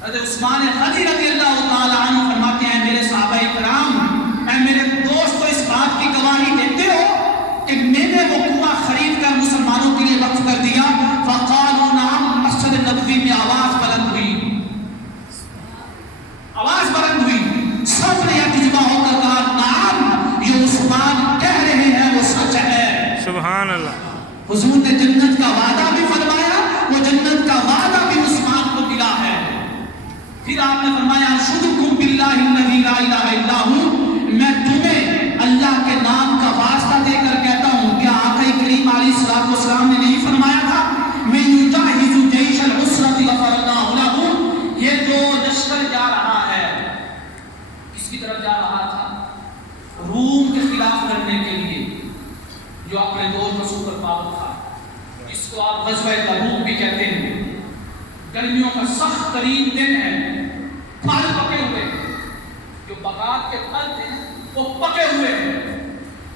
حضرت عثمان غنی رضی اللہ تعالی عنہ فرماتے ہیں میرے صحابہ کرام، اے میرے دوستو اس بات کی گواہی دیتے ہو کہ میں نے وہ کنواں خرید کر مسلمانوں کے لیے وقف کر دیا؟ فقالوا نعم، مسجد نبوی میں آواز بلند ہوئی، آواز بلند ہوئی، سب نے یکجا ہو کر کہا نعم، یہ عثمان کہہ رہے ہیں وہ سچ ہے۔ سبحان اللہ۔ حضور نے جنت کا وعدہ بھی فرمایا، وہ جنت کا وعدہ بھی عثمان کو ملا ہے۔ پھر آپ نے فرمایا انشدکم باللہ الذی لا الہ الا ھو، میں تمہیں اللہ کے نام کا واسطہ دے کر کہتا ہوں، کیا آقا کریم علیہ الصلوۃ والسلام نے نہیں فرمایا تھا میں یجہز جیش العسرۃ غفر اللہ لہ، یہ جو لشکر جا رہا ہے کس کی طرف جا رہا تھا؟ روم کے خلاف لڑنے کے لیے، جو اپنے دوست رسول پر پابند تھا، اس کو آپ غزوہ تبوک بھی کہتے ہیں۔ گرمیوں کا سخت ترین دن ہے، پھل پکے ہوئے، جو بغداد کے پھل تھے وہ پکے ہوئے ہیں،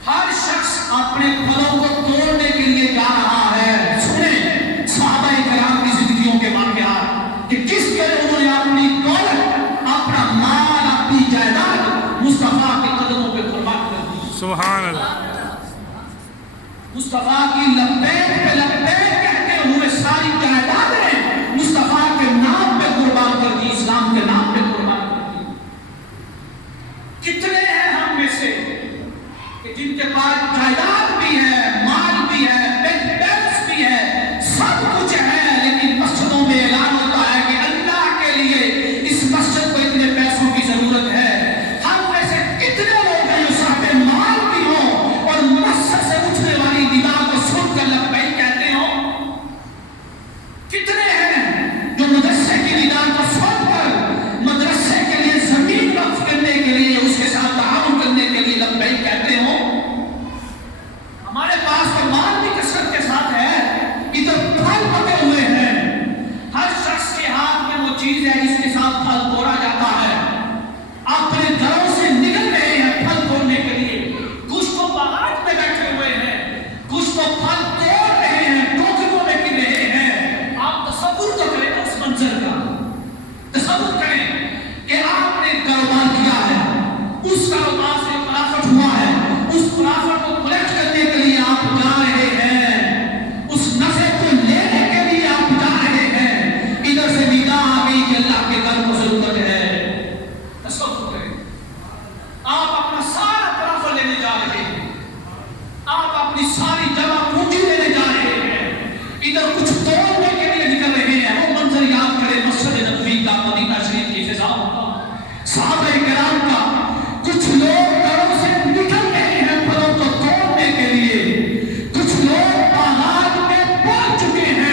ہر شخص اپنے پھلوں کو توڑنے کے لیے جا رہا ہے۔ سنیں صحابہ کرام کی زندگیوں کے واقعات کہ کس طرح انہوں نے اپنی دولت، اپنا مال، اپنی جائیداد مصطفیٰ کے قدموں پہ قربان کر دی۔ سبحان اللہ۔ مصطفیٰ کی لبیک پہ لبیک کہتے ہوئے ساری جائیدادیں مصطفیٰ کے نام پہ قربان کر دی، اسلام کے نام پہ قربان کر دی۔ کتنے ہیں ہم میں سے کہ جن کے پاس جائیداد بھی ہے، مال بھی ہے، بینک بیلنس بھی ہے، سب کچھ ہے، لیکن مسجدوں میں اعلان ہوتا ہے کہ اللہ کے لیے اس مسجد کو اتنے پیسوں کی ضرورت ہے۔ ہم میں سے کتنے لوگ ہیں جو صاحب مال بھی ہوں اور مسجد سے اٹھنے والی ندا کو سن کر لبیک کہتے ہوں؟ کتنے ہیں جو مدرسے کی ندا کو سن کر مدرسے کے لیے زمین وقف کرنے کے لیے اس کے ساتھ تعاون کرنے کے لیے لبیک کہتے ہوں؟ ہمارے پاس تو مال بھی کثرت کے ساتھ ہے، ادھر پھل پکے ہوئے ہیں، ہر شخص کے ہاتھ میں وہ چیز ہے جس کے ساتھ پھل توڑا جاتا ہے، اپنے گھروں سے نکل رہے ہیں پھل توڑنے کے لیے، کچھ تو باغات میں بیٹھے ہوئے ہیں، کچھ تو پھل توڑ رہے ہیں، ٹوکریوں میں گر رہے ہیں۔ آپ تصور تو کریں اس منظر کا، تصور کریں کہ آپ نے کاروبار کیا ہے، اس کاروبار سے پرافٹ ہوا ہے، اس پرافٹ کو کلیکٹ کرنے کے لیے آپ جا رہے ہیں، اس نفع کو لینے کے لیے آپ جا رہے ہیں، ادھر سے ندا آ گئی کہ اللہ کے گھر کو ضرورت ہے۔ تصور کریں آپ اپنا سارا پرافٹ لینے جا رہے ہیں، آپ اپنی ساری جمع پونجی لینے جا رہے ہیں، ادھر کچھ توڑنے کے لیے نکل رہے ہیں۔ وہ منظر یاد کریں مسجد نبوی کا، مدینہ شریف کی فضا کا، صحابہ کرام کا، کچھ لوگ گھروں سے نکل رہے ہیں پھلوں کو توڑنے کے لیے، کچھ لوگ باغات میں پہنچ چکے ہیں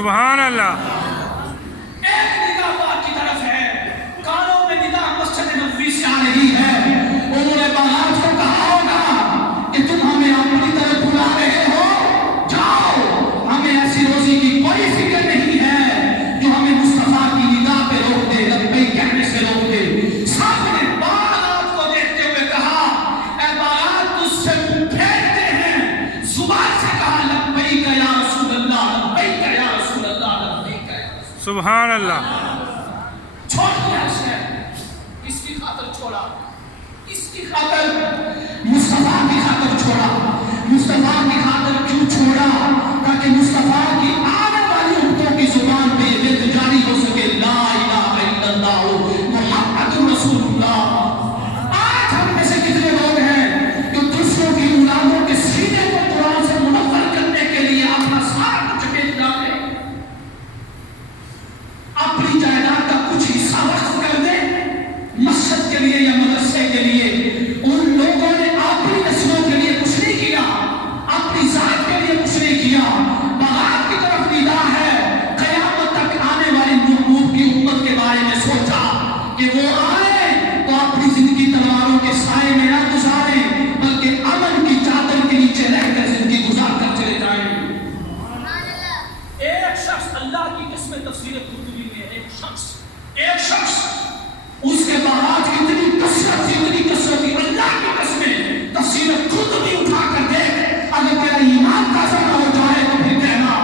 سبحان اللہ ایک نگاہ پاک کی طرف ہے، کانوں میں ندا مسجد نبوی سے آ رہی ہے۔ انہوں نے باغات کو کہا ہوگا کہ تم ہمیں اپنی طرف بلا رہے ہو، جاؤ، ہمیں ایسی روزی کی کوئی فکر نہیں ہے جو ہمیں مصطفیٰ کی ندا پہ روک دے، لبیک کہنے سے روک دے۔ سب نے باغات کو دیکھتے ہوئے کہا، اے باغات تجھ سے پھیرتے ہیں، زبان سے کہا لبیک یا رسول اللہ، لبیک یا رسول اللہ، لبیک یا رسول اللہ۔ سبحان اللہ چھوڑ دیا اس نے، کس کی خاطر چھوڑا؟ کس کی خاطر؟ مصطفیٰ کی خاطر چھوڑا۔ مصطفیٰ کی خاطر کیوں چھوڑا؟ تاکہ مصطفیٰ کی آنے والی امتوں کی زبان پہ یہ جاری ہو سکے، لا الہ الا اللہ محمد رسول اللہ۔ آج ہم میں سے کتنے لوگ ہیں جو دوسروں کی اولادوں کے سینے کو قرآن سے منور کرنے کے لیے اپنا سارا کچھ بیچ ڈالے، اپنی جائیداد کا کچھ حصہ وقف کر دیں مسجد کے لیے یا مدرسے کے لیے؟ ان لوگوں نے اپنی نسلوں کے لیے کچھ نہیں کیا، اپنی ذات کے لیے کچھ نہیں کیا۔ باغات کی طرف ندا ہے، قیامت تک آنے والی محبوب کی امت کے بارے میں سوچا کہ وہ آئے تو اپنی زندگی تلواروں کے سائے میں نہ گزاریں، بلکہ امن کی چادر کے نیچے رہ کر زندگی گزار کر چلے جائیں۔ ایک شخص اللہ کی قسم تفسیر قرطبی میں ایک شخص اس کے باغات کی اتنی کثرت تھی، اللہ کی قسم تفسیر قرطبی اٹھا کر دے، اگر تیرا ایمان تازہ نہ ہو جائے تو پھر کہنا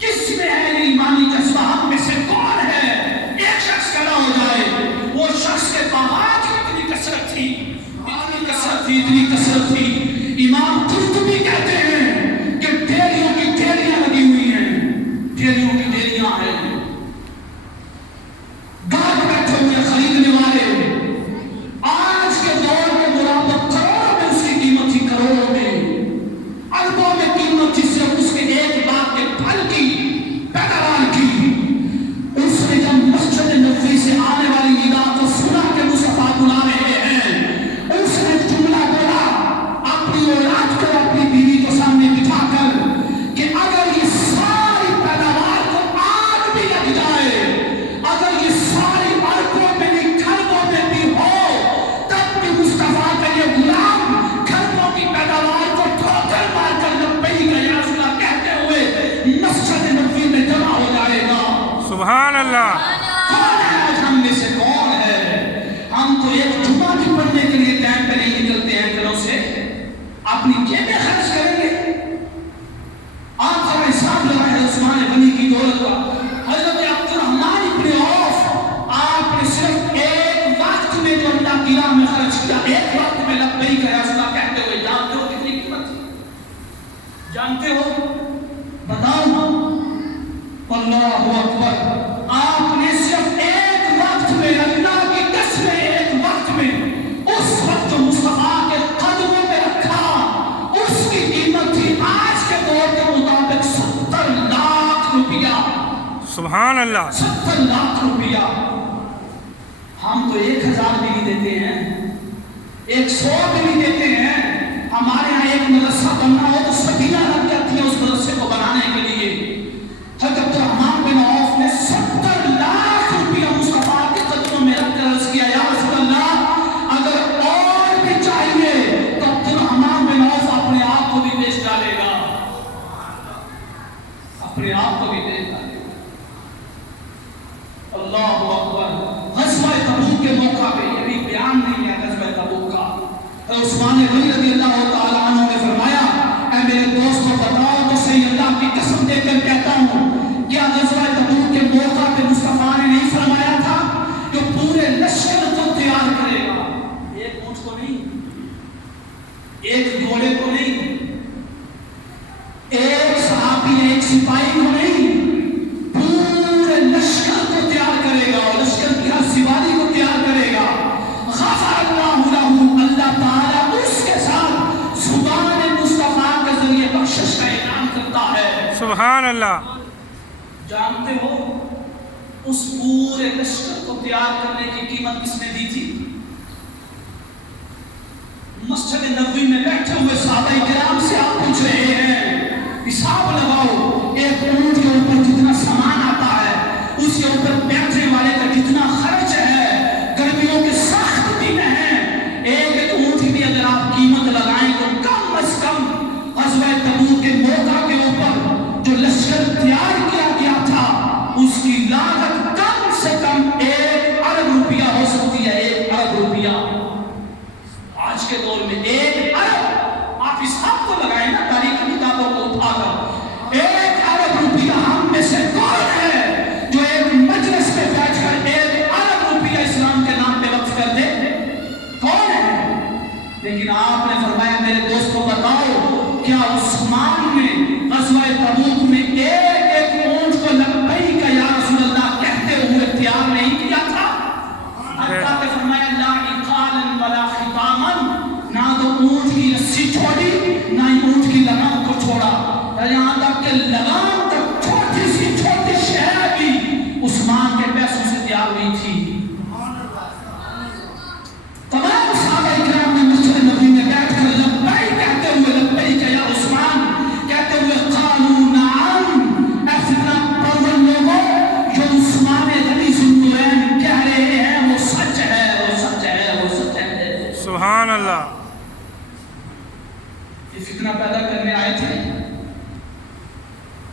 کس میں ہے یہ ایمانی جذبہ، ہم میں سے کون ہے؟ ایک شخص کھڑا ہو جائے، وہ شخص کے باغات کی اتنی کثرت تھی، امام قرطبی کہتے ہیں کہ ڈیریوں کی ڈیریاں لگی ہوئی ہیں، ڈیریوں کی ڈیریاں ہیں، گاہک بیٹھے ہوئے خریدنے والے۔ آج کے دور کے مطابق کروڑوں میں اس کی قیمت تھی، کروڑوں میں، اربوں میں قیمت تھی صرف اس کے ایک باغ کے پھل کی پیداوار کی۔ اس نے جب مسجد نبوی سے آنے والی ندا کو سنا کہ مصطفیٰ بلا رہے ہیں، اس نے جملہ بولا اپنی اولاد کو، اپنی بیوی کو سامنے بٹھا کر کہ اگر یہ ساری پیداوار کو آگ بھی لگ جائے، اگر یہ ساری اربوں میں نہیں کھربوں میں بھی ہو، تب بھی مصطفیٰ کا یہ غلام کھربوں کی پیداوار کو ٹھوکر مار کر لبیک یا رسول اللہ کہتے ہوئے مسجد نبوی میں جمع ہو جائے گا۔ سبحان اللہ کون ہے آج ہم میں سے کون ہے؟ ہم تو ایک جمعہ بھی پڑھنے کے لیے ٹائم پہ نہیں نکلتے ہیں گھروں سے، اپنی جیبیں خرچ کریں گے۔ آپ کا حساب لگا ہے عثمان غنی کی دولت کا، حضرت عبد الرحمن ابن عوف، آپ نے صرف ایک وقت میں جو اللہ کی راہ میں خرچ کیا، ایک وقت میں لبیک یا رسول اللہ کہتے ہوئے، جانتے ہو کتنی قیمت تھی؟ جانتے ہو؟ بتاؤ ہم، اللہ اکبر، آپ نے صرف ایک وقت میں، اللہ کی قسم ایک وقت میں، اس وقت جو مصطفیٰ کے قدموں میں رکھا، اس کی قیمت تھی آج کے دور کے مطابق 70 لاکھ روپیہ۔ سبحان اللہ 70 لاکھ روپیہ۔ ہم تو 1000 بھی نہیں دیتے ہیں، 100 بھی نہیں دیتے ہیں۔ ہمارے یہاں ایک مدرسہ بننا ہو تو سٹیاں لگ جاتی ہیں اس مدرسے کو بنانے کے لیے۔ حضرت عبد الرحمن بن عوف نے 70 لاکھ روپیہ مصطفیٰ کے قدموں میں رکھ کر عرض کیا، یا رسول اللہ اگر اور بھی چاہیے تو عبد الرحمن بن عوف اپنے آپ کو بھی بیچ ڈالے گا، اپنے آپ کو بھی بیچ ڈالے گا۔ اللہ اکبر۔ غزوہ تبوک کے موقع پہ، یہ بھی بیان نہیں ہے غزوہ تبوک کا، عثمان غنی رضی اللہ تعالیٰ عنہ نے فرمایا، اے میرے دوستوں بتاؤ تو صحیح، اللہ کی قسم دے کر کہتا ہوں، کیا غزوہ تبوک کے موقع پہ مصطفیٰ نے نہیں فرمایا تھا کہ پورے لشکر کو تیار کرے گا؟ ایک اونٹ کو نہیں، ایک گھوڑے کو نہیں، ایک صحابی ایک سپاہی کو نہیں، پورے لشکر کو تیار کرے گا، اور لشکر کی ہر سواری کو تیار کرے گا۔ غفر اللہ لہ، اللہ تعالیٰ اس کے ساتھ زبان مصطفیٰ کے ذریعے بخشش کا اعلان کرتا ہے۔ سبحان اللہ جانتے ہو اس پورے لشکر کو تیار کرنے کی قیمت کس نے دی تھی؟ مسجد نبوی میں بیٹھے ہوئے صحابہ کرام سے آپ پوچھ رہے ہیں، حساب لگاؤ، ایک اونٹ کے اوپر تیار ہوئی تھی. تمام صحابہ کرام نے مسجد نبوی میں بیٹھ کر لبیک کہتے ہوئے لبیک یا عثمان کہتے ہوئے قالوا نعم. اے فتنہ پرور لوگوں، جو عثمان غنی ذوالنورین کہہ رہے ہیں وہ سچ ہے، وہ سچ ہے، وہ سچ ہے. سبحان اللہ. یہ فتنہ پیدا کرنے آئے تھے.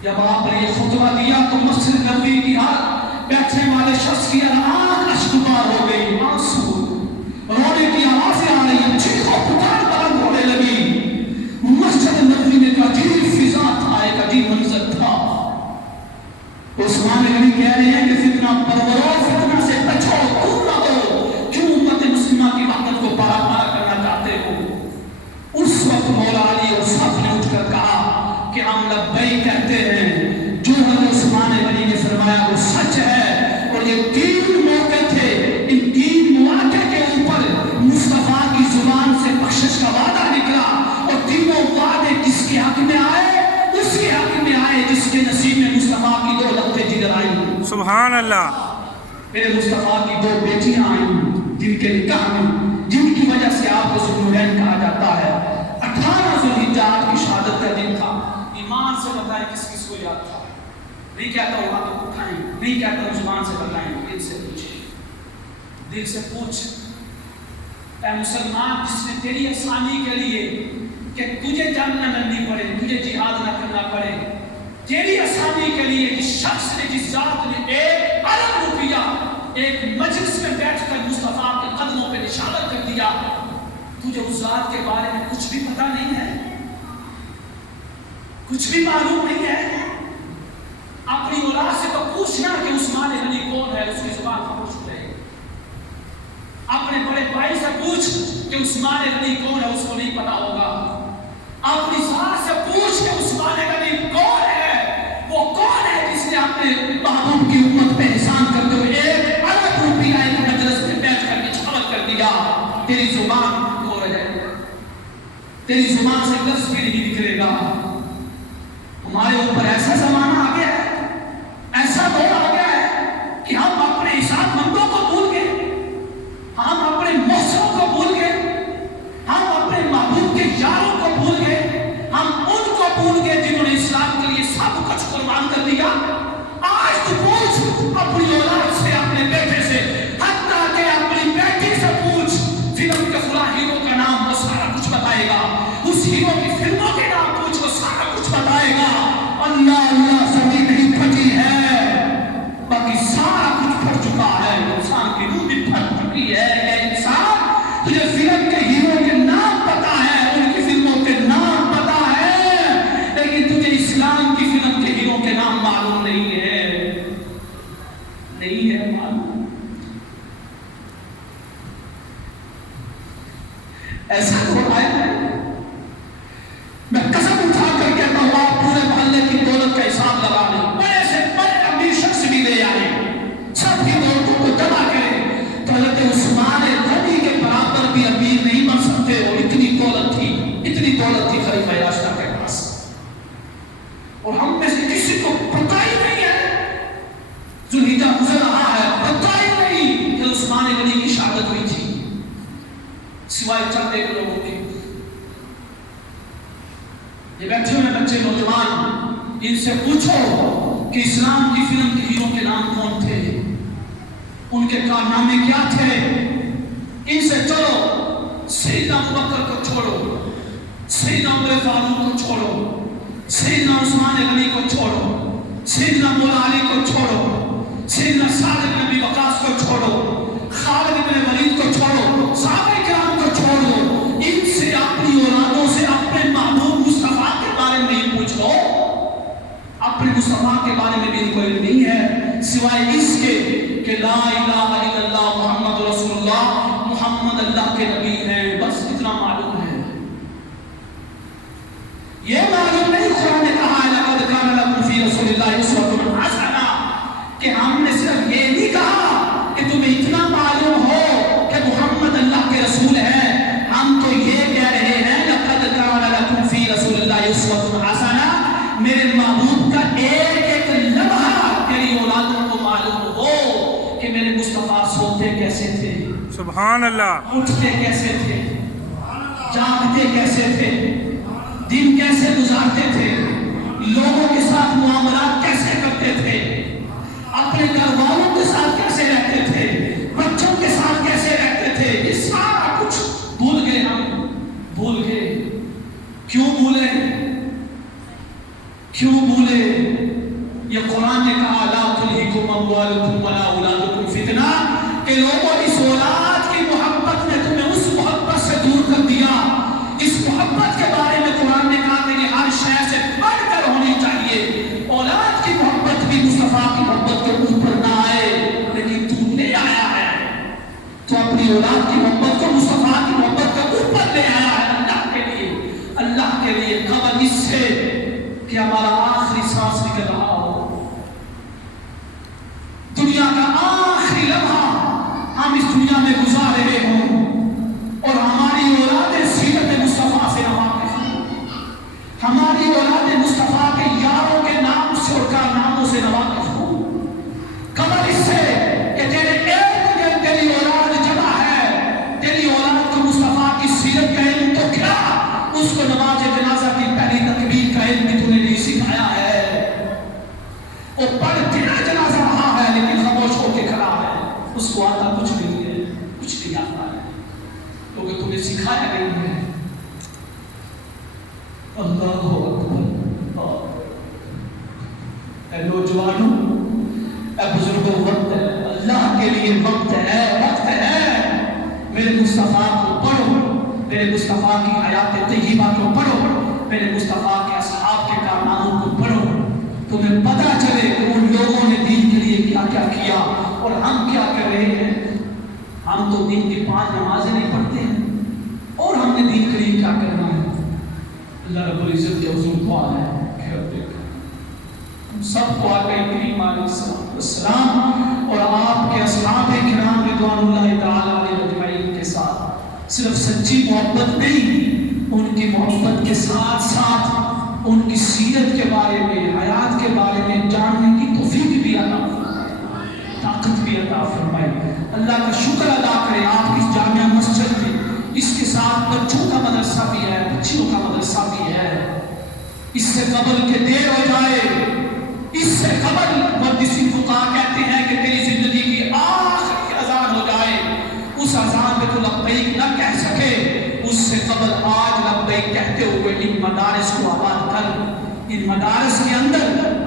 جب آپ نے یہ خطبہ دیا تو مسجد نبوی کی بیٹھنے والے شخص کی آنکھ اشکبار ہو گئی، آنسو رونے کی آوازیں آ رہی ہیں، چیخو پکار بلند ہونے لگی. مسجد نبوی میں ایک عجیب فضا تھا، ایک عجیب منظر تھا. عثمان غنی کہہ رہے ہیں کہ فتنہ پرورو، فتنہ سے بچو، دور نہ ہو. کیوں امت مسلمہ کی وحدت کو پارا کرنا چاہتے ہو؟ اس وقت مولا علی اور سب نے اٹھ کر کہا کہ ہم لبیک کہتے ہیں، جو حضرت عثمان غنی نے فرمایا وہ سچ ہے. اور یہ 3 موقع تھے، ان 3 مواقع کے اوپر مصطفیٰ کی زبان سے بخشش کا وعدہ نکلا. اور تینوں وعدے کس کے حق میں آئے؟ اس کے حق میں آئے جس کے نصیب میں مصطفیٰ کی 2 لقطیں جگر آئیں. سبحان اللہ. میرے مصطفیٰ کی 2 بیٹیاں آئیں جن کے نکاح میں، جن کی وجہ سے آپ کو ذوالنورین کہا جاتا ہے. 18 ذوالحجہ آپ کی شہادت کا دن تھا. ایمان سے بتائیں کس کس کو یاد تھا؟ نہیں کہتا ہوں ہاتھ اٹھائیں، نہیں کہتا ہوں زبان سے بتائیں، دل سے پوچھیں، دل سے پوچھ. اے مسلمان، جس نے تیری آسانی کے لیے کہ تجھے جنگ نہ لڑنی پڑے، تجھے جہاد نہ کرنا پڑے، تیری آسانی کے لیے جس شخص نے، جس ذات نے 1 ارب روپیہ ایک مجلس میں بیٹھ کر مصطفیٰ کے قدموں پہ نشانت کر دیا، تجھے اس ذات کے بارے میں کچھ بھی پتہ نہیں ہے؟ کچھ بھی معلوم نہیں ہے؟ اپنی اولاد سے تو پوچھنا کہ عثمان غنی کون ہے، اس کی زبان خاموش رہے. اپنے بڑے بھائی سے پوچھ کہ عثمان غنی کون ہے، اس کو نہیں پتا ہوگا. اپنی ذات سے پوچھ کہ عثمان غنی کون ہے، وہ کون ہے جس نے اپنے محبوب کی امت پہ احسان کرتے ہوئے 1 ارب روپیہ ایک مجلس میں بیٹھ کر نچھاور کر دیا. تیری زبان کھو رہے، تیری زبان سے لفظ بھی نہیں نکلے گا. ہمارے اوپر ایسا زمانہ آ گیا ہے، ایسا دور آ گیا ہے کہ ہم اپنے حساب مندوں کو بھول گئے، ہم اپنے محسنوں کو بھول گئے، ہم اپنے محبوب کے یاروں کو بھول گئے، ہم ان کو بھول گئے جنہوں نے اسلام کے لیے سب کچھ قربان کر دیا. آج تو پوچھ اپنی اولاد سے، اپنے بیٹے سے، حتیٰ کہ اپنی بیٹی سے پوچھ، فلم کے فلاں ہیرو کا نام، وہ سارا کچھ بتائے گا. اس ہیرو کی فلموں کے نام پوچھ، وہ سارا کچھ بتائے گا. اللہ اللہ سبھی نہیں پھٹی ہے، باقی سارا کچھ پھٹ چکا ہے. انسان کی روح بھی پھٹ چکی ہے. یہ انسان تجھے فلم کے ہیرو کے نام پتا ہے، ان کی فلموں کے نام پتا ہے، لیکن تجھے اسلام کی فلم کے ہیرو کے نام معلوم نہیں ہے. نہیں ہے معلوم. ایسا ہو رہا ہے. میں قسم اٹھا کر کہتا ہوں، آپ پورے محلے کی دولت کا حساب لگا لیں، بڑے سے بڑے امیر شخص بھی لے آئے، سب کی دولتوں کو جمع کریں تو حضرت عثمان غنی کے برابر بھی امیر نہیں بن سکتے. اور اتنی دولت تھی خلیفہ راشدہ کے پاس. اور ہم میں سے کسی کو پتہ ہی نہیں ہے، ذوالحجہ گزر رہا ہے، پتہ ہی نہیں کہ عثمان غنی کی شہادت ہوئی تھی، سوائے چند ایک لوگوں کے. یہ بیٹھے ہوئے بچے نوجوان، ان سے پوچھو کہ اسلام کی فلم کے ہیرو کے نام کون تھے، ان کے کارنامے کیا تھے. ان سے چلو سیدنا ابوبکر کو چھوڑو، سیدنا عمر فاروق کو چھوڑو، سیدنا عثمان غنی کو چھوڑو، سیدنا مولا علی کو چھوڑو، سیدنا سعد بن ابی وقاص کو چھوڑو، خالد بن ولید کو چھوڑو، صحابہ کرام کو چھوڑو. ان سے اپنی اولادوں سے اپنے محبوب مصطفیٰ کے بارے میں نہیں پوچھ لو. اپنے مصطفیٰ کے بارے میں بھی کوئی نہیں ہے سوائے اس کے کہ لا الہ الا اللہ محمد رسول اللہ، محمد اللہ کے نبی ہیں، بس اتنا معلوم ہے. یہ معلوم نہیں قرآن نے کہا ہے لقد کان لکم فی رسول اللہ اسوۃ حسنہ، کہ ہم نے صرف یہ نہیں کہا کہ تمہیں اتنا معلوم ہو کہ محمد اللہ کے رسول ہیں. ہم تو یہ کہہ رہے ہیں لقد کان لکم فی رسول اللہ اسوۃ حسنہ، میرے محبوب کا ایک ایک لمحہ تیری اولادوں کو معلوم ہو کہ میرے کیسے تھے, سبحان اللہ, اٹھتے کیسے تھے, جاگتے کیسے تھے, دن کیسے گزارتے تھے, لوگوں کے ساتھ معاملات کیسے کرتے تھے, اپنے گھر والوں کے ساتھ کیسے رہتے تھے, بچوں کے ساتھ کیسے رہتے تھے, یہ سارا کچھ بھول گئے. ہم بھول گئے. کیوں بھولے؟ کیوں بھولے؟ یہ قرآن نے کہا لا تلہکم اموالکم ولا اولادکم فتنہ, کہ لوگوں اس اولاد کی محبت نے تمہیں اس محبت سے دور کر دیا. اس محبت کے بارے میں قرآن نے کہا کہ یہ ہر شے سے بڑھ کر ہونی چاہیے. اولاد کی محبت بھی مصطفیٰ کی محبت کے اوپر نہ آئے, لیکن تو لے آیا ہے, تو اپنی اولاد کی محبت کو مصطفیٰ کی محبت کے اوپر لے آیا ہے اللہ کے لیے. اللہ کے لیے قبل اس سے کہ ہمارا آخری سانس نکل رہا ہو, دنیا کا آخری لمحہ ہم اس دنیا میں گزار رہے ہوں, اور ہماری اولاد سیرت مصطفیٰ سے واقف ہوں, ہماری اولاد مصطفیٰ کے یاروں کے نام سے اور کارناموں سے واقف ہوں. قبل اس سے کہ تیری اولاد جمع ہے, تیری اولاد کو مصطفیٰ کی سیرت کا علم تو کیا, اس کو نماز جنازہ کی پہلی تکبیر کا علم بھی تو نے نہیں سکھایا ہے. وہ پڑھ تیرا جنازہ رہا ہے لیکن خاموش ہو کے کھڑا ہے, اس کو آتا کچھ نہیں ہے, کچھ نہیں آتا ہے, کیونکہ تمہیں سکھایا نہیں ہے. اللہ اکبر. اے نوجوانوں, اے بزرگوں, وقت ہے, اللہ کے لیے وقت ہے, وقت ہے. میرے مصطفیٰ کو پڑھو, میرے مصطفیٰ کی حیات طیبہ کو پڑھو, میرے مصطفیٰ کے اصحاب کے کارناموں کو پڑھو, تمہیں پتہ چلے کہ ان لوگوں نے دین کے لیے کیا کیا کیا اور ہم کیا کر رہے ہیں. ہم تو دن کی 5 نمازیں نہیں پڑھتے ہیں, اور ہم نے دین کے لیے کیا کرنا ہے. اللہ رب العزت کے حضور دعا ہے کہ ہم سب کو آقا کریم علیہ السلام اور آپ کے اصحاب کرام رضوان اللہ تعالی علیہ اجمعین کے ساتھ صرف سچی محبت نہیں, ان کی محبت کے ساتھ ساتھ ان کی سیرت کے بارے میں, حیات کے بارے میں جاننے کی توفیق بھی عطا فرمائے, طاقت بھی عطا فرمائے. اللہ کا شکر ادا کریں آپ کی جامعہ مسجد میں, اس کے ساتھ بچوں کا مدرسہ بھی ہے, بچیوں کا مدرسہ بھی ہے. اس سے قبل کہ دیر ہو جائے, اس سے قبل محدثین فقہا کہتے ہیں کہ تیری زندگی کی آخری اذان ہو جائے, اس اذان میں تو لبیک نہ کہہ سکے, اس سے قبل آج لبیک کہتے ہوئے ان مدارس کو آباد کر, ان مدارس کے اندر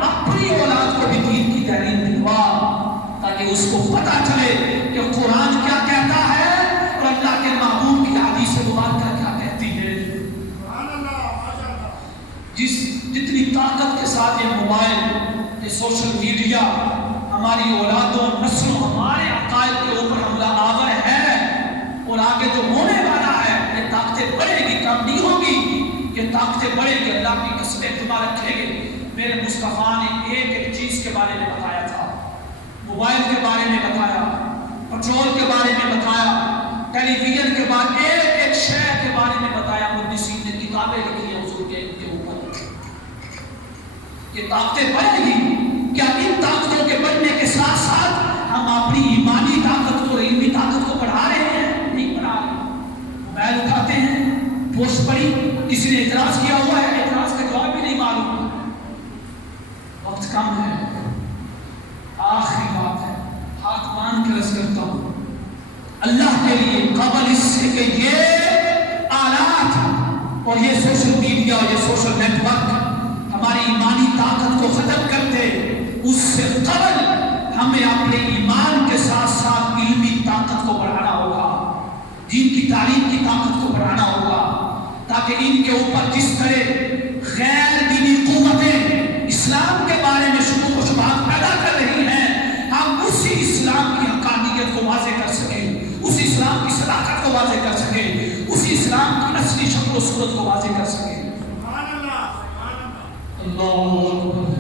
اپنی اولاد کو بھی دین کی تعلیم دلوا, تاکہ اس کو پتہ چلے کہ قرآن کیا کہتا ہے اور اللہ کے محبوب کی حدیث مبارکہ کیا کہتی ہے. جتنی طاقت کے ساتھ یہ موبائل, یہ سوشل میڈیا ہماری اولادوں, نسلوں, ہمارے عقائد کے اوپر حملہ آور ہے, اور آگے جو ہونے والا ہے یہ طاقتیں بڑھے گی, کم نہیں ہوگی, یہ طاقتیں بڑھے گی. اللہ کی قسم تمہاں رکھے گی. میرے مصطفیٰ نے ایک ایک چیز کے بارے میں بتایا تھا, موبائل کے بارے میں بتایا, پٹرول کے بارے میں بتایا, ٹیلی ویژن کے بارے میں, ایک ایک شے کے بارے میں بتایا. محدثین نے کتابیں لکھی ہیں حضور کے اوپر. یہ طاقتیں بڑھے گی. کیا ان طاقتوں کے بڑھنے کے ساتھ ساتھ ہم اپنی ایمانی طاقت کو, علمی طاقت کو بڑھا رہے ہیں؟ نہیں بڑھا رہے. موبائل اٹھاتے ہیں, پوسٹ پڑھی, کسی نے اعتراض کیا ہوا ہے, اعتراض کا جواب بھی نہیں معلوم. وقت کم ہے. آخری بات ہے, ہاتھ باندھ کے عرض کرتا ہوں اللہ کے لیے, قبل اس سے کہ یہ آلات اور یہ سوشل میڈیا اور یہ سوشل نیٹ ورک ہماری ایمانی طاقت کو ختم کرتے, اس سے قبل ہمیں اپنے ایمان کے ساتھ ساتھ علمی طاقت کو بڑھانا ہوگا, دین کی تعلیم کی طاقت کو بڑھانا ہوگا, تاکہ ان کے اوپر جس طرح غیر دینی قوتیں اسلام کے بارے میں شکوک و شبہات پیدا کر رہی ہیں, ہم اسی اسلام کی حقانیت کو واضح کر سکیں, اسی اسلام کی صداقت کو واضح کر سکیں, اسی اسلام کی اصلی شکل و صورت کو واضح کر سکیں. اللہ اکبر.